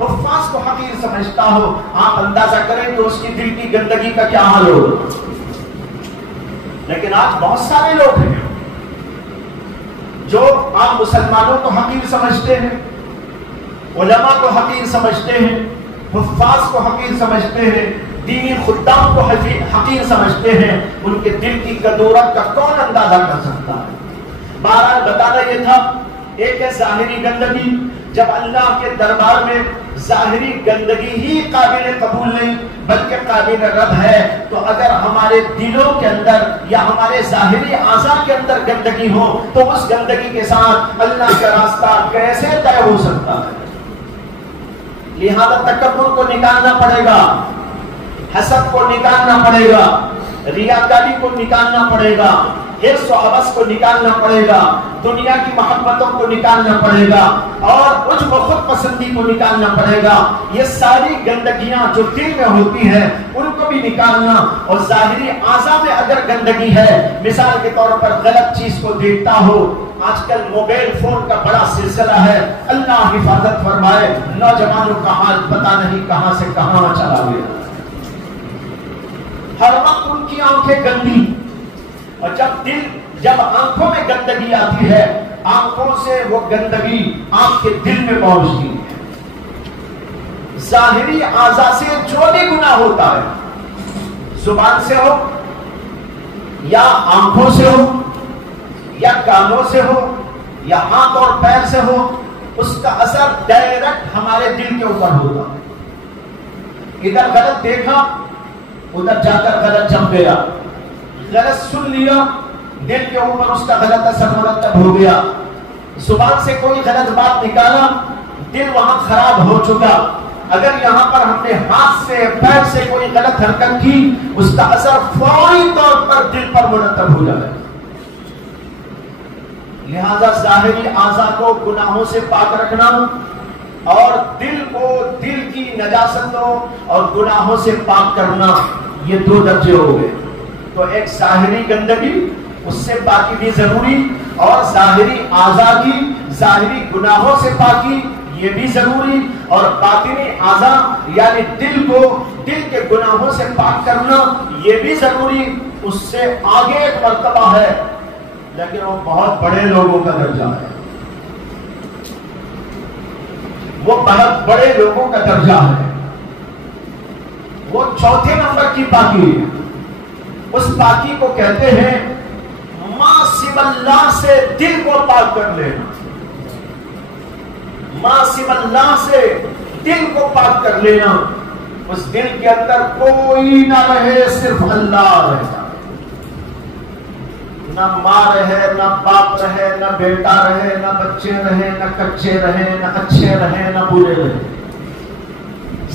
حفاظ کو حقیر سمجھتا ہو، آپ اندازہ کریں تو اس کی دل کی گندگی کا کیا حال ہوگا۔ لیکن آج بہت سارے لوگ ہیں جو عام مسلمانوں کو حقیر سمجھتے ہیں، علماء کو حقیر سمجھتے ہیں، حفاظ کو حقیر سمجھتے ہیں، دینی خدام کو حقیر سمجھتے ہیں۔ ان کے دل کی کدورت کا کون اندازہ کر سکتا ہے؟ بہرحال بتانا یہ تھا، ایک ہے ظاہری گندگی، جب اللہ کے دربار میں ظاہری گندگی ہی قابل قبول نہیں بلکہ قابل رد ہے، تو اگر ہمارے دلوں کے اندر یا ہمارے ظاہری اعضاء کے اندر گندگی ہو تو اس گندگی کے ساتھ اللہ کا راستہ کیسے طے ہو سکتا ہے؟ لہذا تکبر کو نکالنا پڑے گا، حسد کو نکالنا پڑے گا، ریاکاری کو نکالنا پڑے گا، حرص و حوث کو نکالنا پڑے گا، دنیا کی محبتوں کو نکالنا پڑے گا، اور عجب و خود پسندی کو نکالنا پڑے گا۔ یہ ساری گندگیاں جو دل میں ہوتی ہیں ان کو بھی نکالنا، اور ظاہری اعضاء میں اگر گندگی ہے، مثال کے طور پر غلط چیز کو دیکھتا ہو، آج کل موبائل فون کا بڑا سلسلہ ہے، اللہ حفاظت فرمائے، نوجوانوں کا حال پتہ نہیں کہاں سے کہاں چلا گیا۔ ہر وقت ان کی آنکھیں گندی، اور جب آنکھوں میں گندگی آتی ہے، آنکھوں سے وہ گندگی آپ کے دل میں پہنچتی ہے۔ ظاہری اعضاء سے جو بھی گناہ ہوتا ہے، زبان سے ہو یا آنکھوں سے ہو یا کانوں سے ہو یا ہاتھ اور پیر سے ہو، اس کا اثر ڈائریکٹ ہمارے دل کے اوپر ہوگا۔ ادھر غلط دیکھا، ادھر جا کر غلط جم گیا، غلط سن لیا، دل کے اوپر اس کا غلط اثر مرتب ہو گیا۔ زبان سے کوئی غلط بات نکالا، دل وہاں خراب ہو چکا۔ اگر یہاں پر ہم نے ہاتھ سے پیر سے کوئی غلط حرکت کی، اس کا اثر فوری طور پر دل پر مرتب ہو جائے۔ لہذا ظاہری اعضاء کو گناہوں سے پاک رکھنا اور دل کو دل کی نجاستوں اور گناہوں سے پاک کرنا، یہ دو درجے ہو گئے۔ تو ایک ظاہری گندگی، اس سے پاکی بھی ضروری، اور ظاہری اعضاء کی ظاہری گناہوں سے پاکی یہ بھی ضروری، اور باطنی اعضاء یعنی دل کو دل کے گناہوں سے پاک کرنا یہ بھی ضروری۔ اس سے آگے ایک مرتبہ ہے، لیکن وہ بہت بڑے لوگوں کا درجہ ہے، وہ بہت بڑے لوگوں کا درجہ ہے، وہ چوتھے نمبر کی پاکی ہے۔ اس پاکی کو کہتے ہیں ما سوى اللہ سے دل کو پاک کر لینا، ما سوى اللہ سے دل کو پاک کر لینا۔ اس دل کے اندر کوئی نہ رہے، صرف اللہ رہے، نہ ماں رہے، نہ باپ رہے، نہ بیٹا رہے، نہ بچے رہے، نہ کچے رہے، نہ اچھے رہے، نہ برے رہے،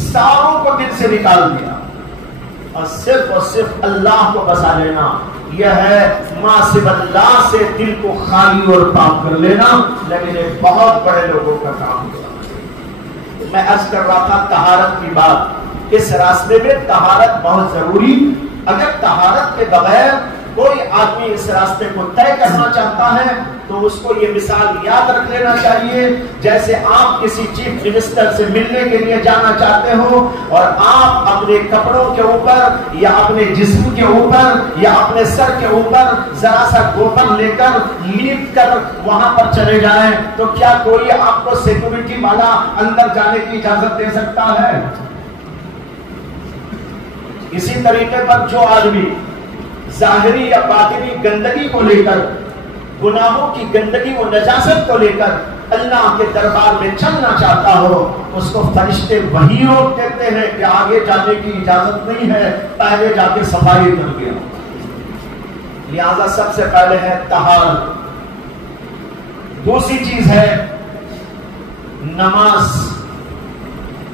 ساروں کو دل سے نکال دیا اور صرف اللہ کو بسا لینا۔ یہ ہے ما سوى اللہ سے دل کو خالی اور پاک کر لینا، لیکن ایک بہت بڑے لوگوں کا کام ہے۔ میں عرض کر رہا تھا طہارت کی بات، اس راستے میں طہارت بہت ضروری۔ اگر طہارت کے بغیر کوئی آدمی اس راستے کو طے کرنا چاہتا ہے تو اس کو یہ مثال یاد رکھ لینا چاہیے، جیسے آپ کسی چیف منسٹر سے ملنے کے لیے جانا چاہتے ہو اور آپ اپنے کپڑوں کے اوپر یا اپنے جسم کے اوپر یا اپنے سر کے اوپر ذرا سا گوبر لے کر لیپ کر وہاں پر چلے جائیں تو کیا کوئی آپ کو سیکورٹی والا اندر جانے کی اجازت دے سکتا ہے؟ اسی طریقے پر جو آدمی ظاہری یا باطنی گندگی کو لے کر، گناہوں کی گندگی و نجاست کو لے کر اللہ کے دربار میں چلنا چاہتا ہو، اس کو فرشتے وہی روک دیتے ہیں کہ آگے جانے کی اجازت نہیں ہے، پہلے جا کے صفائی کر کے آؤ۔ لہذا سب سے پہلے ہے طہارت۔ دوسری چیز ہے نماز۔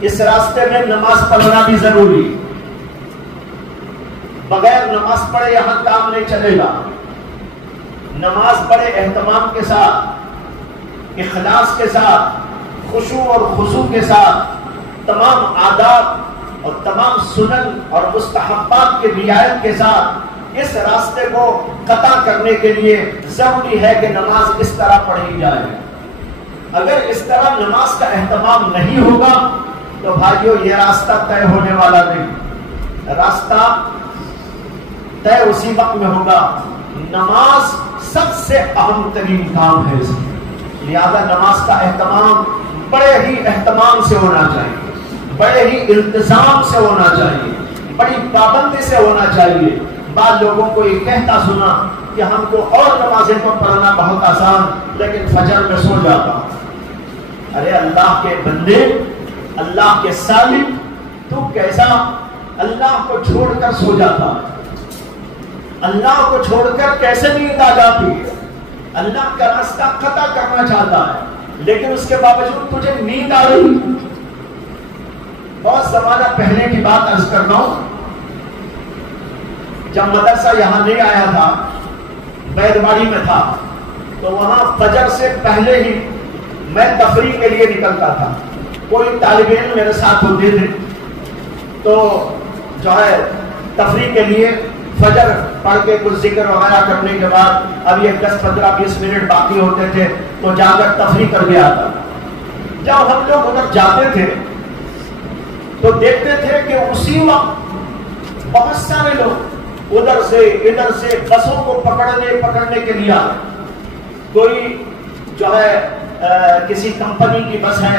اس راستے میں نماز پڑھنا بھی ضروری، بغیر نماز پڑھے یہاں کام نہیں چلے گا۔ نماز بڑے اہتمام کے ساتھ، اخلاص کے ساتھ، خشوع اور خضوع کے ساتھ، تمام آداب اور تمام سنن اور مستحبات کی رعایت کے ساتھ اس راستے کو قطع کرنے کے لیے ضروری ہے کہ نماز اس طرح پڑھی جائے۔ اگر اس طرح نماز کا اہتمام نہیں ہوگا تو بھائیو یہ راستہ طے ہونے والا نہیں. راستہ طے اسی وقت میں ہوگا. نماز سب سے اہم ترین کام ہے. لہذا نماز کا اہتمام بڑے ہی اہتمام سے ہونا چاہیے, بڑے ہی التزام سے ہونا چاہیے, بڑی پابندی سے ہونا چاہیے. بعض لوگوں کو یہ کہتا سنا کہ ہم کو اور نمازیں کو پڑھنا بہت آسان, لیکن فجر میں سو جاتا. ارے اللہ کے بندے, اللہ کے سالک, تو کیسا اللہ کو چھوڑ کر سو جاتا ہے؟ اللہ کو چھوڑ کر کیسے نیند آ جاتی ہے؟ اللہ کا راستہ قطع کرنا چاہتا ہے لیکن اس کے باوجود تجھے نیند آ رہی. بہت زمانہ پہلے کی بات عرض کر رہا ہوں, جب مدرسہ یہاں نہیں آیا تھا, بیدواڑی میں تھا, تو وہاں فجر سے پہلے ہی میں تفریح کے لیے نکلتا تھا. کوئی طالب علم میرے ساتھ ہوتے تھے تو جو ہے تفریح کے لیے فجر پڑھ کے کچھ ذکر وغیرہ کرنے کے بعد اب یہ 10-15-20 منٹ باقی ہوتے تھے تو جا کر تفریح کر کے آتا. جب ہم لوگ ادھر جاتے تھے تو دیکھتے تھے کہ اسی وقت بہت سارے لوگ ادھر سے ادھر سے بسوں کو پکڑنے کے لیے آئے. کوئی جو ہے کسی کمپنی کی بس ہے,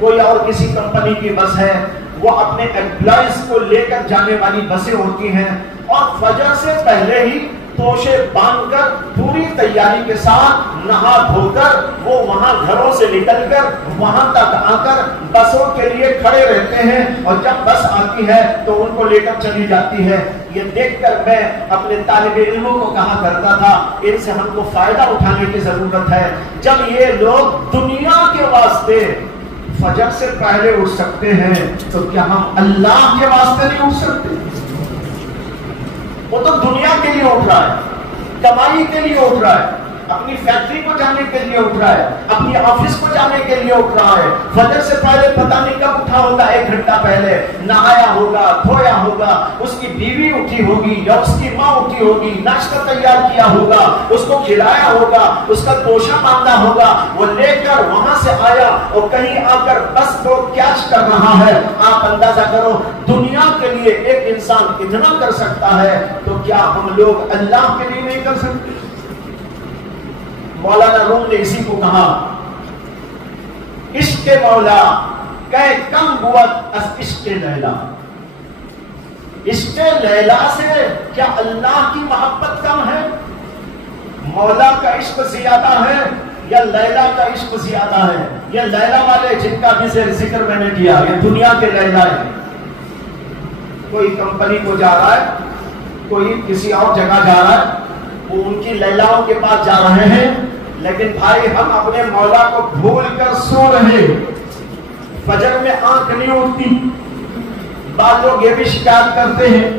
کوئی اور کسی کمپنی کی بس ہے, وہ اپنے امپلائیز کو لے کر جانے والی بسیں ہوتی ہیں, اور فجر سے پہلے ہی توشے باندھ کر پوری تیاری کے ساتھ نہا دھو کر وہ وہاں گھروں سے نکل کر وہاں تک آ کر بسوں کے لیے کھڑے رہتے ہیں, اور جب بس آتی ہے تو ان کو لے کر چلی جاتی ہے. یہ دیکھ کر میں اپنے طالب علموں کو کہا کرتا تھا ان سے ہم کو فائدہ اٹھانے کی ضرورت ہے. جب یہ لوگ دنیا کے واسطے فجر سے پہلے اٹھ سکتے ہیں تو کیا ہم اللہ کے واسطے نہیں اٹھ سکتے؟ وہ تو دنیا کے لیے اٹھ رہا ہے, کمائی کے لیے اٹھ رہا ہے, اپنی فیکٹری کو جانے کے لیے اٹھ رہا ہے, اپنی آفس کو جانے کے لیے اٹھ رہا ہے. فجر سے پہلے پتہ نہیں کب اٹھا ہوگا, 1 گھنٹہ پہلے نہایا ہوگا, دھویا ہوگا, اس کی بیوی اٹھی ہوگی یا اس کی ماں اٹھی ہوگی, ناشتہ تیار کیا ہوگا, اس کو کھلایا ہوگا, اس کا توشہ باندھا ہوگا, وہ لے کر وہاں سے آیا اور کہیں آ کر بس کو کیچ کر رہا ہے. آپ اندازہ کرو دنیا کے لیے ایک انسان اتنا کر سکتا ہے تو کیا ہم لوگ اللہ کے لیے نہیں کر سکتے؟ مولانا روم نے اسی کو کہا, عشق مولا کہ کم بوت از عشق لیلا. عشق لیلا سے کیا اللہ کی محبت کم ہے؟ مولا کا عشق زیادہ ہے یا لیلا کا عشق زیادہ ہے؟ یہ لیلا والے جن کا بھی ذکر میں نے کیا یہ دنیا کے لیلا ہے. کوئی کمپنی کو جا رہا ہے, کوئی کسی اور جگہ جا رہا ہے, وہ ان کی لیلاؤں کے پاس جا رہے ہیں, لیکن بھائی ہم اپنے مولا کو بھول کر سو رہے, فجر میں آنکھ نہیں اٹھتی. بعض لوگ یہ بھی شکایت کرتے ہیں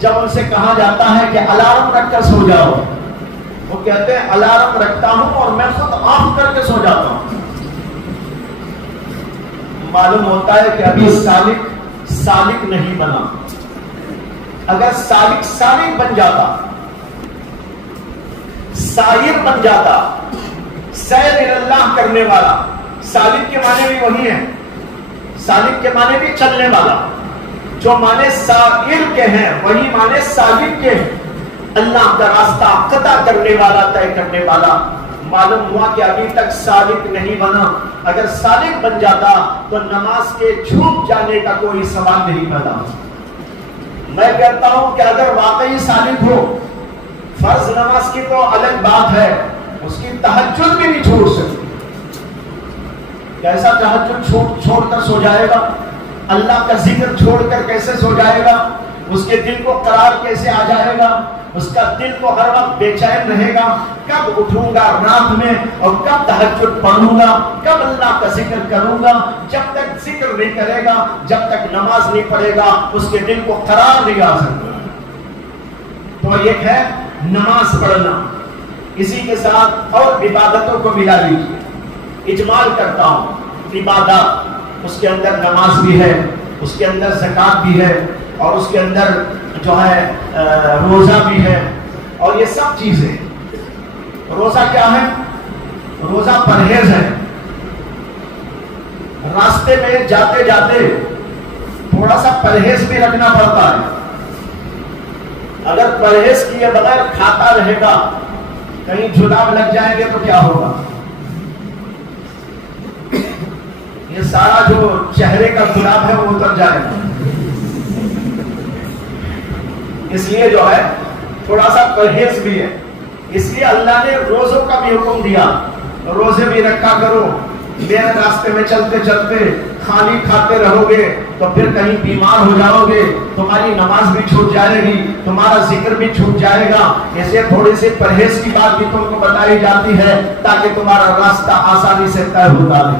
جب ان سے کہا جاتا ہے کہ الارم رکھ کر سو جاؤ, وہ کہتے ہیں الارم رکھتا ہوں اور میں خود آف کر کے سو جاتا ہوں. معلوم ہوتا ہے کہ ابھی سالک نہیں بنا. اگر سالک بن جاتا, سائر بن جاتا, سیر اللہ کرنے والا, سالک کے معنی بھی وہی ہیں, سالک کے معنی بھی چلنے والا, جو معنی سائر کے ہیں وہی معنی سالک کے ہیں, اللہ کا راستہ قطع کرنے والا, طے کرنے والا. معلوم ہوا کہ ابھی تک سالک نہیں بنا. اگر سالک بن جاتا تو نماز کے چھوٹ جانے کا کوئی سوال نہیں پیدا. میں کہتا ہوں کہ اگر واقعی سالک ہو, فرض نماز کی تو الگ بات ہے, اس کی تہجد بھی نہیں چھوڑ سکتی. کیسا تہجد چھوڑ کر سو جائے گا؟ اللہ کا ذکر چھوڑ کر کیسے سو جائے گا؟ اس کے دل کو قرار کیسے آ جائے گا؟ اس کا دل کو ہر وقت بے چین رہے گا, کب اٹھوں گا رات میں اور کب تہجد پڑھوں گا, کب اللہ کا ذکر کروں گا. جب تک ذکر نہیں کرے گا, جب تک نماز نہیں پڑھے گا, اس کے دل کو قرار نہیں آ سکتا. تو یہ ہے نماز پڑھنا. اسی کے ساتھ اور عبادتوں کو ملا لیجیے. اجمال کرتا ہوں, عبادات اس کے اندر نماز بھی ہے, اس کے اندر زکات بھی ہے, اور اس کے اندر جو ہے روزہ بھی ہے, اور یہ سب چیزیں. روزہ کیا ہے؟ روزہ پرہیز ہے. راستے میں جاتے جاتے تھوڑا سا پرہیز بھی رکھنا پڑتا ہے. اگر پرہیز کیے بغیر کھاتا رہے گا کہیں جلاب لگ جائیں گے تو کیا ہوگا؟ یہ سارا جو چہرے کا جلاب ہے وہ اتر جائے گا. اس لیے جو ہے تھوڑا سا پرہیز بھی ہے. اس لیے اللہ نے روزوں کا بھی حکم دیا, روزے بھی رکھا کرو. میرے راستے میں چلتے چلتے خالی کھاتے رہو گے تو پھر کہیں بیمار ہو جاؤ گے, تمہاری نماز بھی چھوٹ جائے گی, تمہارا ذکر بھی چھوٹ جائے گا. اسے تھوڑی سی پرہیز کی بات بھی تم کو بتائی جاتی ہے تاکہ تمہارا راستہ آسانی سے طے ہوتا رہے.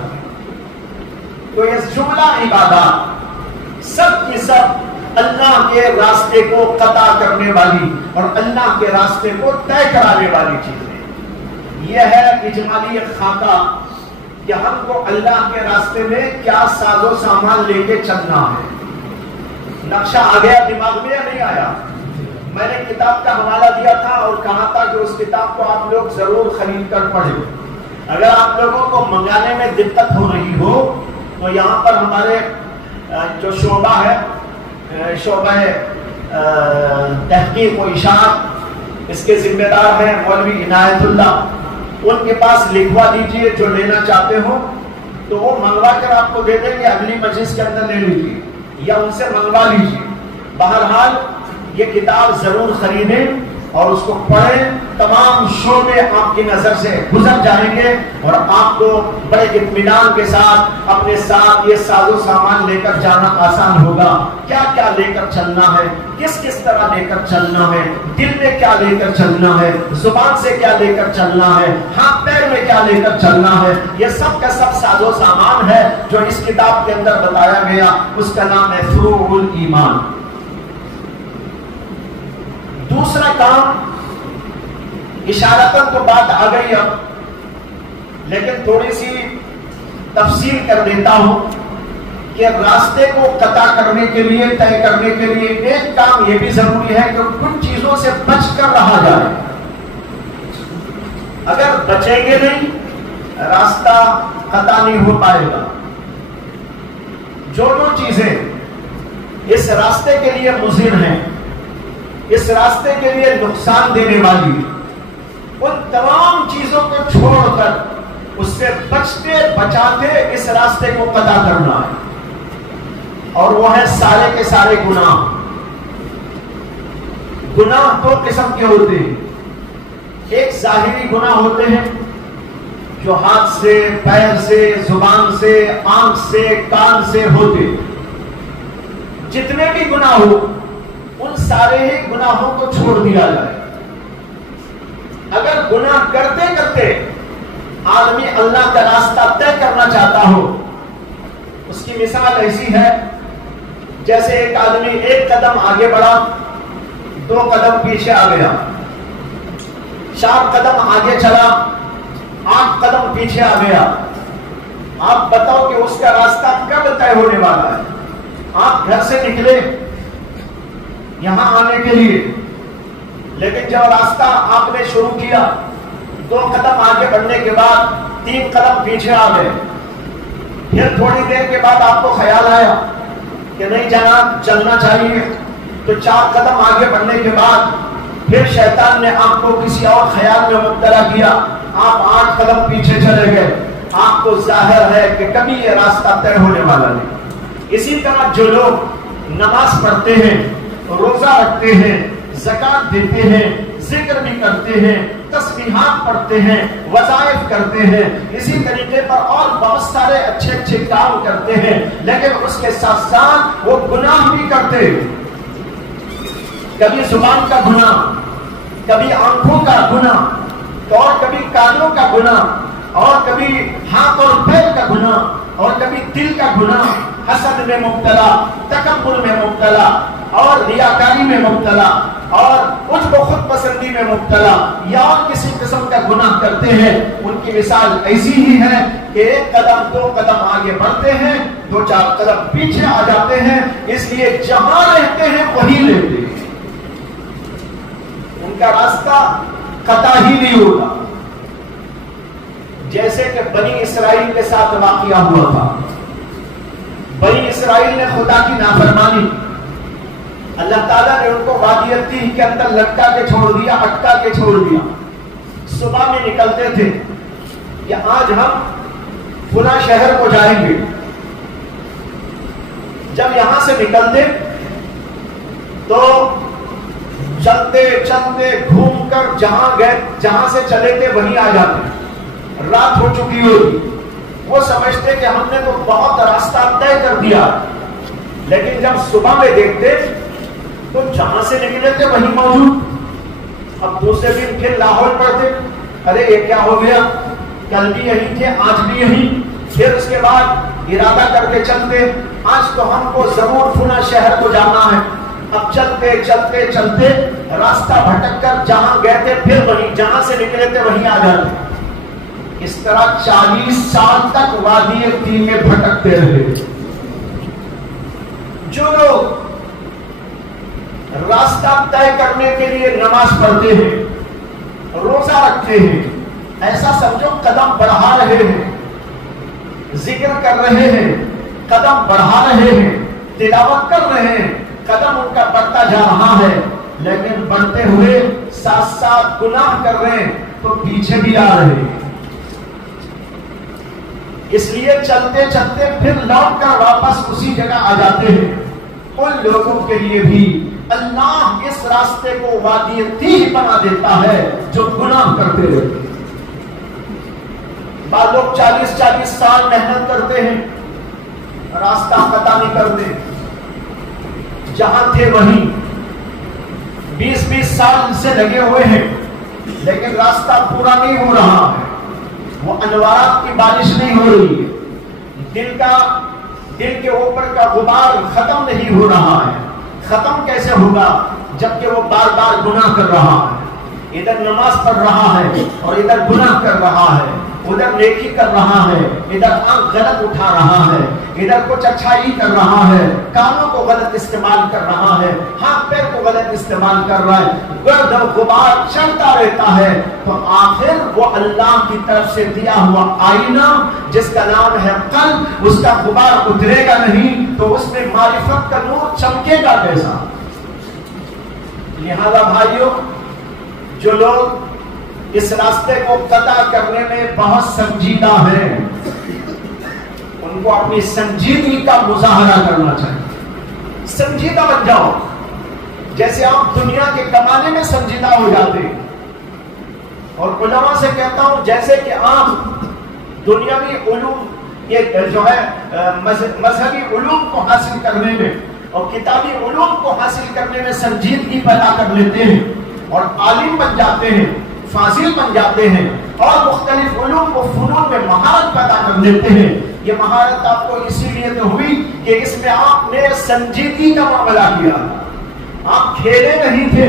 تو یہ جملہ عبادات سب کی سب اللہ کے راستے کو قطع کرنے والی اور اللہ کے راستے کو طے کرانے والی چیزیں. یہ ہے اجمالی خاکہ کہ ہم کو اللہ کے راستے میں کیا ساز و سامان لے کے چلنا ہے. نقشہ آ گیا دماغ میں یا نہیں آیا؟ میں نے کتاب کا حوالہ دیا تھا اور کہا تھا کہ اس کتاب کو آپ لوگ ضرور خرید کر پڑھیں. اگر آپ لوگوں کو منگانے میں دقت ہو رہی ہو تو یہاں پر ہمارے جو شعبہ ہے, شعبہ تحقیق و اشاعت, اس کے ذمہ دار ہیں مولوی عنایت اللہ, ان کے پاس لکھوا دیجئے. جو لینا چاہتے ہو تو وہ منگوا کر آپ کو دے دیں گے, اگلی مجلس کے اندر لے لیجیے یا ان سے منگوا لیجیے. بہرحال یہ کتاب ضرور خریدیں اور اس کو پڑھیں. تمام شعبے آپ کی نظر سے گزر جائیں گے اور آپ کو بڑے اطمینان کے ساتھ اپنے ساتھ یہ ساز و سامان لے کر جانا آسان ہوگا. کیا کیا لے کر چلنا ہے, کس کس طرح لے کر چلنا ہے, دل میں کیا لے کر چلنا ہے, زبان سے کیا لے کر چلنا ہے, ہاتھ پیر میں کیا لے کر چلنا ہے. یہ سب کا سب ساز و سامان ہے جو اس کتاب کے اندر بتایا گیا. اس کا نام ہے فروع الایمان. دوسرا کام, اشارتاً تو بات آ گئی اب, لیکن تھوڑی سی تفصیل کر دیتا ہوں کہ راستے کو قطع کرنے کے لیے, طے کرنے کے لیے ایک کام یہ بھی ضروری ہے کہ کچھ چیزوں سے بچ کر رہا جائے. اگر بچیں گے نہیں راستہ قطع نہیں ہو پائے گا. جو چیزیں اس راستے کے لیے مضر ہیں, اس راستے کے لیے نقصان دینے والی, ان تمام چیزوں کو چھوڑ کر اس سے بچتے بچاتے اس راستے کو قطع کرنا ہے. اور وہ ہے سارے کے سارے گناہ. گناہ دو قسم کے ہوتے ہیں. ایک ظاہری گناہ ہوتے ہیں جو ہاتھ سے, پیر سے, زبان سے, آنکھ سے, کان سے ہوتے. جتنے بھی گناہ ہو ان سارے ہی گناہوں کو چھوڑ دیا جائے. اگر گناہ کرتے کرتے آدمی اللہ کا راستہ طے کرنا چاہتا ہو, اس کی مثال ایسی ہے جیسے ایک آدمی ایک قدم آگے بڑھا, 2 قدم پیچھے آ گیا, 4 قدم آگے چلا, 8 قدم پیچھے آ گیا. آپ بتاؤ کہ اس کا راستہ کب طے ہونے والا ہے؟ آپ گھر سے نکلے یہاں آنے کے لیے, لیکن جب راستہ آپ نے شروع کیا 2 قدم آگے بڑھنے کے بعد 3 قدم پیچھے آ گئے. پھر تھوڑی دیر کے بعد آپ کو خیال آیا کہ نہیں جناب چلنا چاہیے, تو 4 قدم آگے بڑھنے کے بعد پھر شیطان نے آپ کو کسی اور خیال میں مبتلا کیا, آپ 8 قدم پیچھے چلے گئے. آپ کو ظاہر ہے کہ کبھی یہ راستہ طے ہونے والا نہیں. اسی طرح جو لوگ نماز پڑھتے ہیں, روزہ رکھتے ہیں, زکات دیتے ہیں, ذکر بھی کرتے ہیں, تسبیحات پڑھتے ہیں, وظائف کرتے ہیں, اسی طریقے پر اور بہت سارے اچھے اچھے کام کرتے ہیں, لیکن اس کے ساتھ ساتھ وہ گناہ بھی کرتے. کبھی زبان کا گناہ, کبھی آنکھوں کا گناہ, اور کبھی کانوں کا گناہ, اور کبھی ہاتھ اور پیر کا گناہ, اور کبھی دل کا گناہ, حسد میں مبتلا, تکبر میں مبتلا, اور ریاکاری میں مبتلا, اور عجب و خود پسندی میں مبتلا, یا اور کسی قسم کا گناہ کرتے ہیں. ان کی مثال ایسی ہی ہے کہ 1 قدم 2 قدم آگے بڑھتے ہیں, 2-4 قدم پیچھے آ جاتے ہیں. اس لیے جہاں رہتے ہیں وہی لیتے ہیں, ان کا راستہ قطع ہی نہیں ہوگا. جیسے کہ بنی اسرائیل کے ساتھ واقعہ ہوا تھا. بنی اسرائیل نے خدا کی نافرمانی، اللہ تعالیٰ نے ان کو وادی التیہ کے اندر لٹکا کے چھوڑ دیا، اٹکا کے چھوڑ دیا. صبح میں نکلتے تھے کہ آج ہم فلاں شہر کو جائیں گے. جب یہاں سے نکلتے تو چلتے چلتے گھوم کر جہاں سے چلے تھے وہیں آ جاتے. رات ہو چکی ہوتی، وہ سمجھتے کہ ہم نے تو بہت راستہ طے کر دیا، لیکن جب صبح میں دیکھتے تو جہاں سے نکلے تھے وہیں موجود. اب دوسرے دن پھر لاہور پڑتے، ارے یہ کیا ہو گیا، کل بھی یہی تھے آج بھی یہی. پھر اس کے بعد ارادہ کر کے چلتے، آج تو ہم کو ضرور فلاں شہر کو جانا ہے. اب چلتے چلتے چلتے راستہ بھٹک کر جہاں گئے تھے پھر وہیں، جہاں سے نکلے تھے وہیں آ جاتے. اس طرح 40 سال تک وادی التیہ میں بھٹکتے رہے. جو لوگ راستہ طے کرنے کے لیے نماز پڑھتے ہیں، روزہ رکھتے ہیں، ایسا سمجھو قدم بڑھا رہے ہیں، ذکر کر رہے ہیں، قدم بڑھا رہے ہیں، تلاوت کر رہے ہیں، قدم ان کا بڑھتا جا رہا ہے، لیکن بڑھتے ہوئے ساتھ ساتھ گناہ کر رہے ہیں تو پیچھے بھی آ رہے ہیں. اس لیے چلتے چلتے پھر لوٹ کر واپس اسی جگہ آ جاتے ہیں. ان لوگوں کے لیے بھی اللہ اس راستے کو وادی التیہ بنا دیتا ہے جو گناہ کرتے رہتے ہیں. بعض لوگ 40 سال محنت کرتے ہیں، راستہ پتہ نہیں کرتے، جہاں تھے وہیں 20 سال سے لگے ہوئے ہیں، لیکن راستہ پورا نہیں ہو رہا ہے. وہ انوارات کی بارش نہیں ہو رہی ہے، دل کے اوپر کا غبار ختم نہیں ہو رہا ہے. ختم کیسے ہوگا جبکہ وہ بار بار گناہ کر رہا ہے. ادھر نماز پڑھ رہا ہے اور ادھر گناہ کر رہا ہے، ادھر نیکی کر رہا ہے، ادھر آنکھ غلط اٹھا رہا ہے، ادھر کچھ اچھائی کر رہا ہے، کانوں کو غلط استعمال کر رہا ہے، ہاتھ پیر کو غلط استعمال کر رہا ہے، گرد و غبار چلتا رہتا ہے. تو آخر وہ اللہ کی طرف سے دیا ہوا آئینہ جس کا نام ہے قلب، اس کا غبار اترے گا نہیں تو اس میں معرفت کا نور چمکے گا کیسا. لہذا بھائیوں، جو لوگ اس راستے کو قطع کرنے میں بہت سنجیدہ ہیں، ان کو اپنی سنجیدگی کا مظاہرہ کرنا چاہیے. سنجیدہ بن جاؤ، جیسے آپ دنیا کے کمانے میں سنجیدہ ہو جاتے ہیں. اور علماء سے کہتا ہوں جیسے کہ آپ دنیاوی علوم، یہ جو ہے مذہبی علوم کو حاصل کرنے میں اور کتابی علوم کو حاصل کرنے میں سنجیدگی پیدا کر لیتے ہیں اور عالم بن جاتے ہیں، فاضل بن جاتے ہیں اور مختلف علوم و فنون میں مہارت پیدا کر لیتے ہیں. یہ مہارت آپ کو اسی لیے تو ہوئی کہ اس میں آپ نے سنجیدگی کا معاملہ کیا. آپ کھیلے نہیں تھے،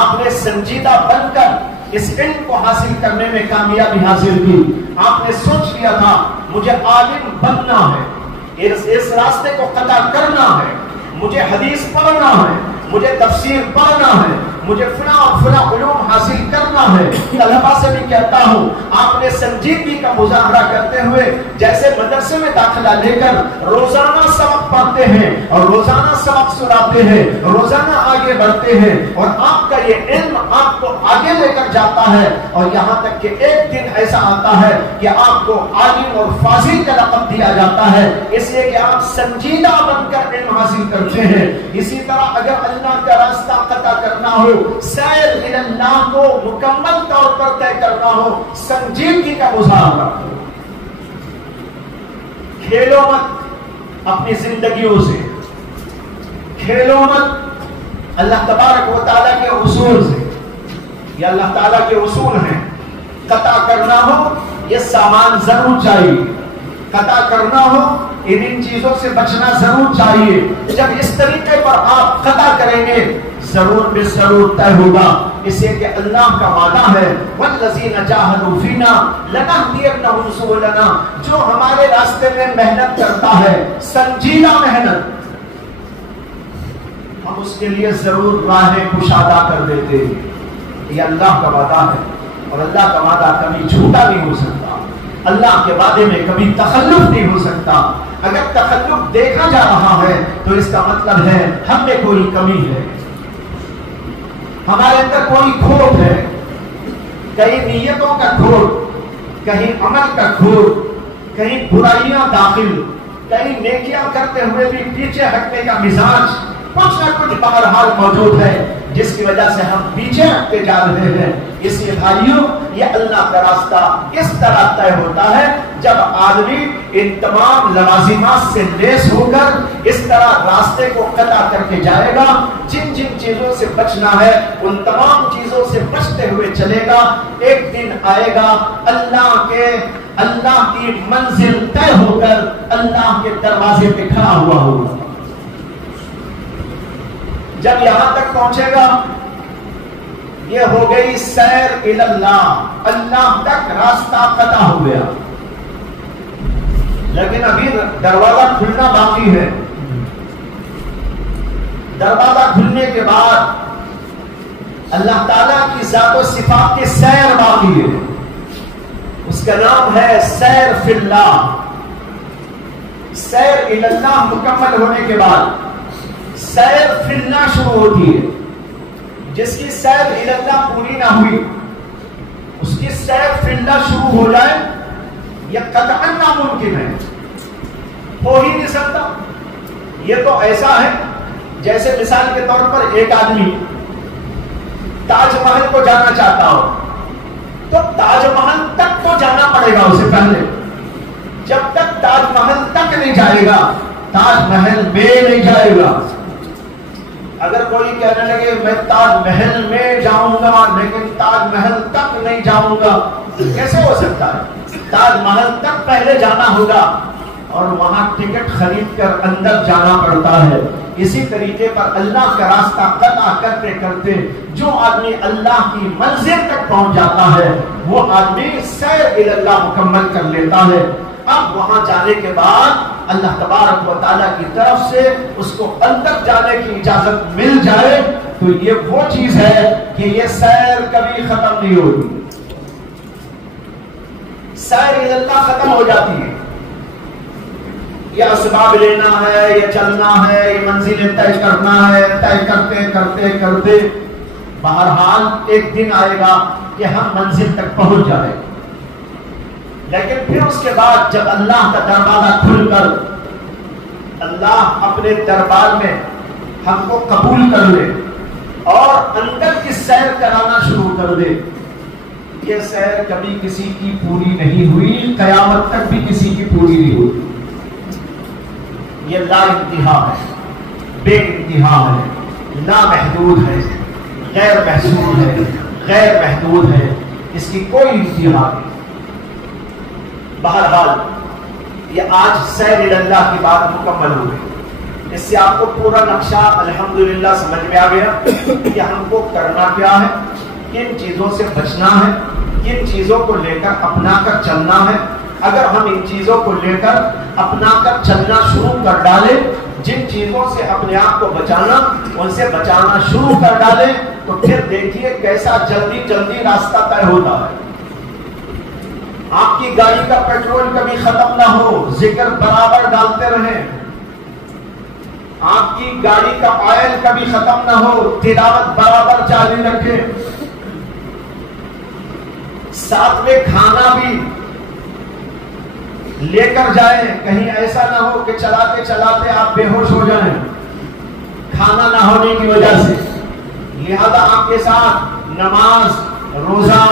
آپ نے سنجیدہ بن کر اس علم کو حاصل کرنے میں کامیابی حاصل کی. آپ نے سوچ لیا تھا مجھے عالم بننا ہے، اس راستے کو قطع کرنا ہے، مجھے حدیث پڑھنا ہے، مجھے تفسیر پڑھنا ہے، مجھے فلاں اور فلاں علوم حاصل کرنا ہے. طلبا سے بھی کہتا ہوں آپ نے سنجیدگی کا مظاہرہ کرتے ہوئے جیسے مدرسے میں داخلہ لے کر روزانہ سبق پڑھتے ہیں اور روزانہ سبق سناتے ہیں، روزانہ آگے بڑھتے ہیں اور آپ کا یہ علم آپ کو آگے لے کر جاتا ہے اور یہاں تک کہ ایک دن ایسا آتا ہے کہ آپ کو عالم اور فاضل کا لقب دیا جاتا ہے، اس لیے کہ آپ سنجیدہ بن کر علم حاصل کرتے ہیں. اسی طرح اگر اللہ کا راستہ قطع کرنا ہو، سیر الی اللہ کو مکمل طور پر طے کرنا ہو، سنجیدگی کا مظاہرہ کرو. کھیلو مت اپنی زندگیوں سے، کھیلو مت اللہ تبارک و تعالیٰ کے اصول سے. یہ اللہ تعالیٰ کے اصول ہیں. قطع کرنا ہو یہ سامان ضرور چاہیے، قطع کرنا ہو ان چیزوں سے بچنا ضرور چاہیے. جب اس طریقے پر آپ قطع کریں گے ضرور بے ضرور طے ہوگا. اسے کہ اللہ کا وعدہ ہے والذین جاہدوا فینا لنہدینہم سبلنا. جو ہمارے راستے میں محنت کرتا ہے، سنجیدہ محنت، ہم اس کے لیے ضرور راہیں کشادہ کر دیتے ہیں. یہ اللہ کا وعدہ ہے اور اللہ کا وعدہ کبھی جھوٹا نہیں ہو سکتا. اللہ کے وعدے میں کبھی تخلف نہیں ہو سکتا. اگر تخلف دیکھا جا رہا ہے تو اس کا مطلب ہے ہم میں کوئی کمی ہے، ہمارے اندر کوئی کھوٹ ہے، کہیں نیتوں کا کھوٹ، کہیں عمل کا کھوٹ، کہیں برائیاں داخل، کہیں نیکیاں کرتے ہوئے بھی پیچھے ہٹنے کا مزاج، کچھ نہ کچھ بہرحال موجود ہے جس کی وجہ سے ہم پیچھے ہٹتے جا رہے ہیں۔ اس لیے بھائیوں، یہ اللہ کا راستہ اس طرح طے ہوتا ہے جب آدمی ان تمام لوازمات سے لیس ہو کر اس طرح راستے کو قطع کر کے جائے گا، جن جن چیزوں سے بچنا ہے ان تمام چیزوں سے بچتے ہوئے چلے گا، ایک دن آئے گا اللہ کی منزل طے ہو کر اللہ کے دروازے پہ کھڑا ہوا ہوگا۔ جب یہاں تک پہنچے گا، یہ ہو گئی سیر الی اللہ، اللہ تک راستہ قطع ہو گیا، لیکن ابھی دروازہ کھلنا باقی ہے۔ دروازہ کھلنے کے بعد اللہ تعالیٰ کی ذات و صفات کی سیر باقی ہے، اس کا نام ہے سیر فی اللہ۔ سیر الی اللہ مکمل ہونے کے بعد سیر فی اللہ شروع ہوتی ہے۔ جس کی سیر الی اللہ پوری نہ ہوئی، اس کی سیر فی اللہ شروع ہو جائے، یہ قطعاً ناممکن ہے، ہو ہی نہیں سکتا۔ یہ تو ایسا ہے جیسے مثال کے طور پر ایک آدمی تاج محل کو جانا چاہتا ہو تو تاج محل تک تو جانا پڑے گا اسے پہلے۔ جب تک تاج محل تک نہیں جائے گا، تاج محل میں نہیں جائے گا۔ اگر کوئی کہنے لگے میں تاج محل میں جاؤں گا لیکن تاج محل تک نہیں جاؤں گا، کیسے ہو سکتا ہے؟ تاج محل تک پہلے جانا ہوگا اور وہاں ٹکٹ خرید کر اندر جانا پڑتا ہے۔ اسی طریقے پر اللہ کا راستہ قطع کرتے کرتے جو آدمی اللہ کی منزل تک پہنچ جاتا ہے وہ آدمی سیر الی اللہ مکمل کر لیتا ہے۔ اب وہاں جانے کے بعد اللہ تبارک و تعالیٰ کی طرف سے اس کو اندر جانے کی اجازت مل جائے تو یہ وہ چیز ہے کہ یہ سیر کبھی ختم نہیں ہوتی، سیر الی اللہ ختم ہو جاتی ہے۔ یہ اسباب لینا ہے، یہ چلنا ہے، یہ منزلیں طے کرنا ہے، طے کرتے کرتے کرتے بہرحال ایک دن آئے گا کہ ہم منزل تک پہنچ جائیں، لیکن پھر اس کے بعد جب اللہ کا دروازہ کھل کر اللہ اپنے دربار میں ہم کو قبول کر لے اور اندر کی سیر کرانا شروع کر دے، یہ سیر کبھی کسی کی پوری نہیں ہوئی، قیامت تک بھی کسی کی پوری نہیں ہوئی۔ یہ لا انتہا ہے، بے انتہا ہے، لا محدود ہے، غیر محصور ہے، غیر محدود ہے، اس کی کوئی انتہا نہیں۔ بہرحال یہ آج سیر الی اللہ کی بات مکمل ہو گئی، اس سے آپ کو پورا نقشہ الحمدللہ سمجھ میں آ گیا کہ ہم کو کرنا کیا ہے، کن چیزوں سے بچنا ہے، کن چیزوں کو لے کر اپنا کر چلنا ہے۔ اگر ہم ان چیزوں کو لے کر اپنا کر چلنا شروع کر ڈالیں، جن چیزوں سے اپنے آپ کو بچانا ان سے بچانا شروع کر ڈالیں تو پھر دیکھیے کیسا جلدی جلدی راستہ طے ہوتا ہے۔ آپ کی گاڑی کا پیٹرول کبھی ختم نہ ہو، ذکر برابر ڈالتے رہیں۔ آپ کی گاڑی کا آئل کبھی ختم نہ ہو، تلاوت برابر جاری رکھیں۔ ساتھ میں کھانا بھی لے کر جائیں، کہیں ایسا نہ ہو کہ چلاتے چلاتے آپ بے ہوش ہو جائیں کھانا نہ ہونے کی وجہ سے۔ لہذا آپ کے ساتھ نماز، روزہ،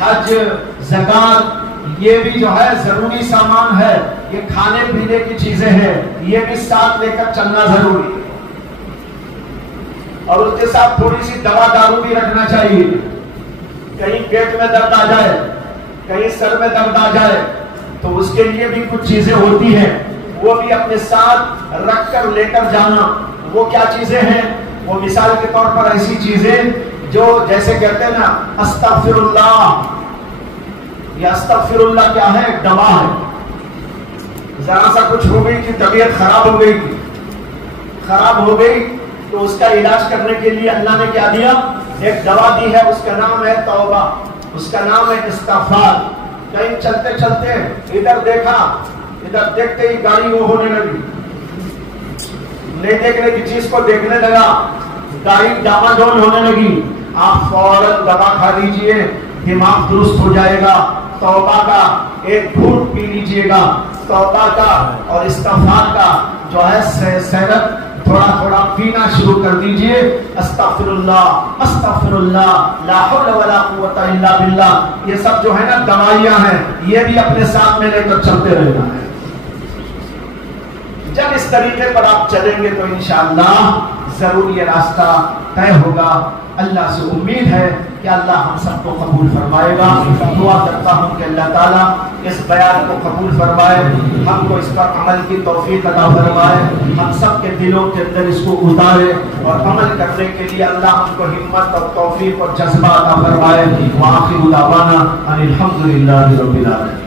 حج، زکات یہ بھی جو ہے ضروری سامان ہے، یہ کھانے پینے کی چیزیں ہیں، یہ بھی ساتھ لے کر چلنا ضروری ہے۔ اور اس کے ساتھ تھوڑی سی دوا دارو بھی رکھنا چاہیے، کہیں پیٹ میں درد آ جائے، کہیں سر میں درد آ جائے تو اس کے لیے بھی کچھ چیزیں ہوتی ہیں، وہ بھی اپنے ساتھ رکھ کر لے کر جانا۔ وہ کیا چیزیں ہیں؟ وہ مثال کے طور پر ایسی چیزیں جو جیسے کہتے ہیں نا استغفر اللہ، یہ استغفر اللہ کیا ہے؟ دوا ہے۔ ذرا سا کچھ ہو گئی کہ طبیعت خراب ہو گئی تو اس کا علاج کرنے کے لیے اللہ نے کیا دیا؟ ایک دوا دی ہے، اس کا نام ہے توبہ، اس کا نام ہے استغفار۔ کہیں چلتے چلتے ادھر دیکھا ادھر دیکھتے ہی گاڑی وہ ہونے لگی, نہیں دیکھنے کی چیز کو دیکھنے لگا, گاڑی ڈاماڈول ہونے لگی, آپ فوراً دوا کھا لیجئے, دماغ درست ہو جائے گا. توبہ کا ایک گھونٹ پی لیجئے گا, توبہ کا اور استغفار کا جو ہے سیرت تھوڑا تھوڑا پینا شروع کر دیجئے. استغفر اللہ لا حول ولا قوت الا باللہ, یہ سب جو ہے نا دوائیاں ہیں, یہ بھی اپنے ساتھ میں لے کر چلتے رہنا ہے. جب اس طریقے پر آپ چلیں گے تو انشاءاللہ ضرور یہ راستہ طے ہوگا. اللہ سے امید ہے کہ اللہ ہم سب کو قبول فرمائے گا. دعا کرتا ہوں کہ اللہ تعالیٰ اس بیان کو قبول فرمائے, ہم کو اس پر عمل کی توفیق عطا فرمائے, ہم سب کے دلوں کے اندر اس کو اتارے اور عمل کرنے کے لیے اللہ ہم کو ہمت اور توفیق اور جذبہ عطا فرمائے. وآخر دعوانا ان الحمد للہ رب العالمین.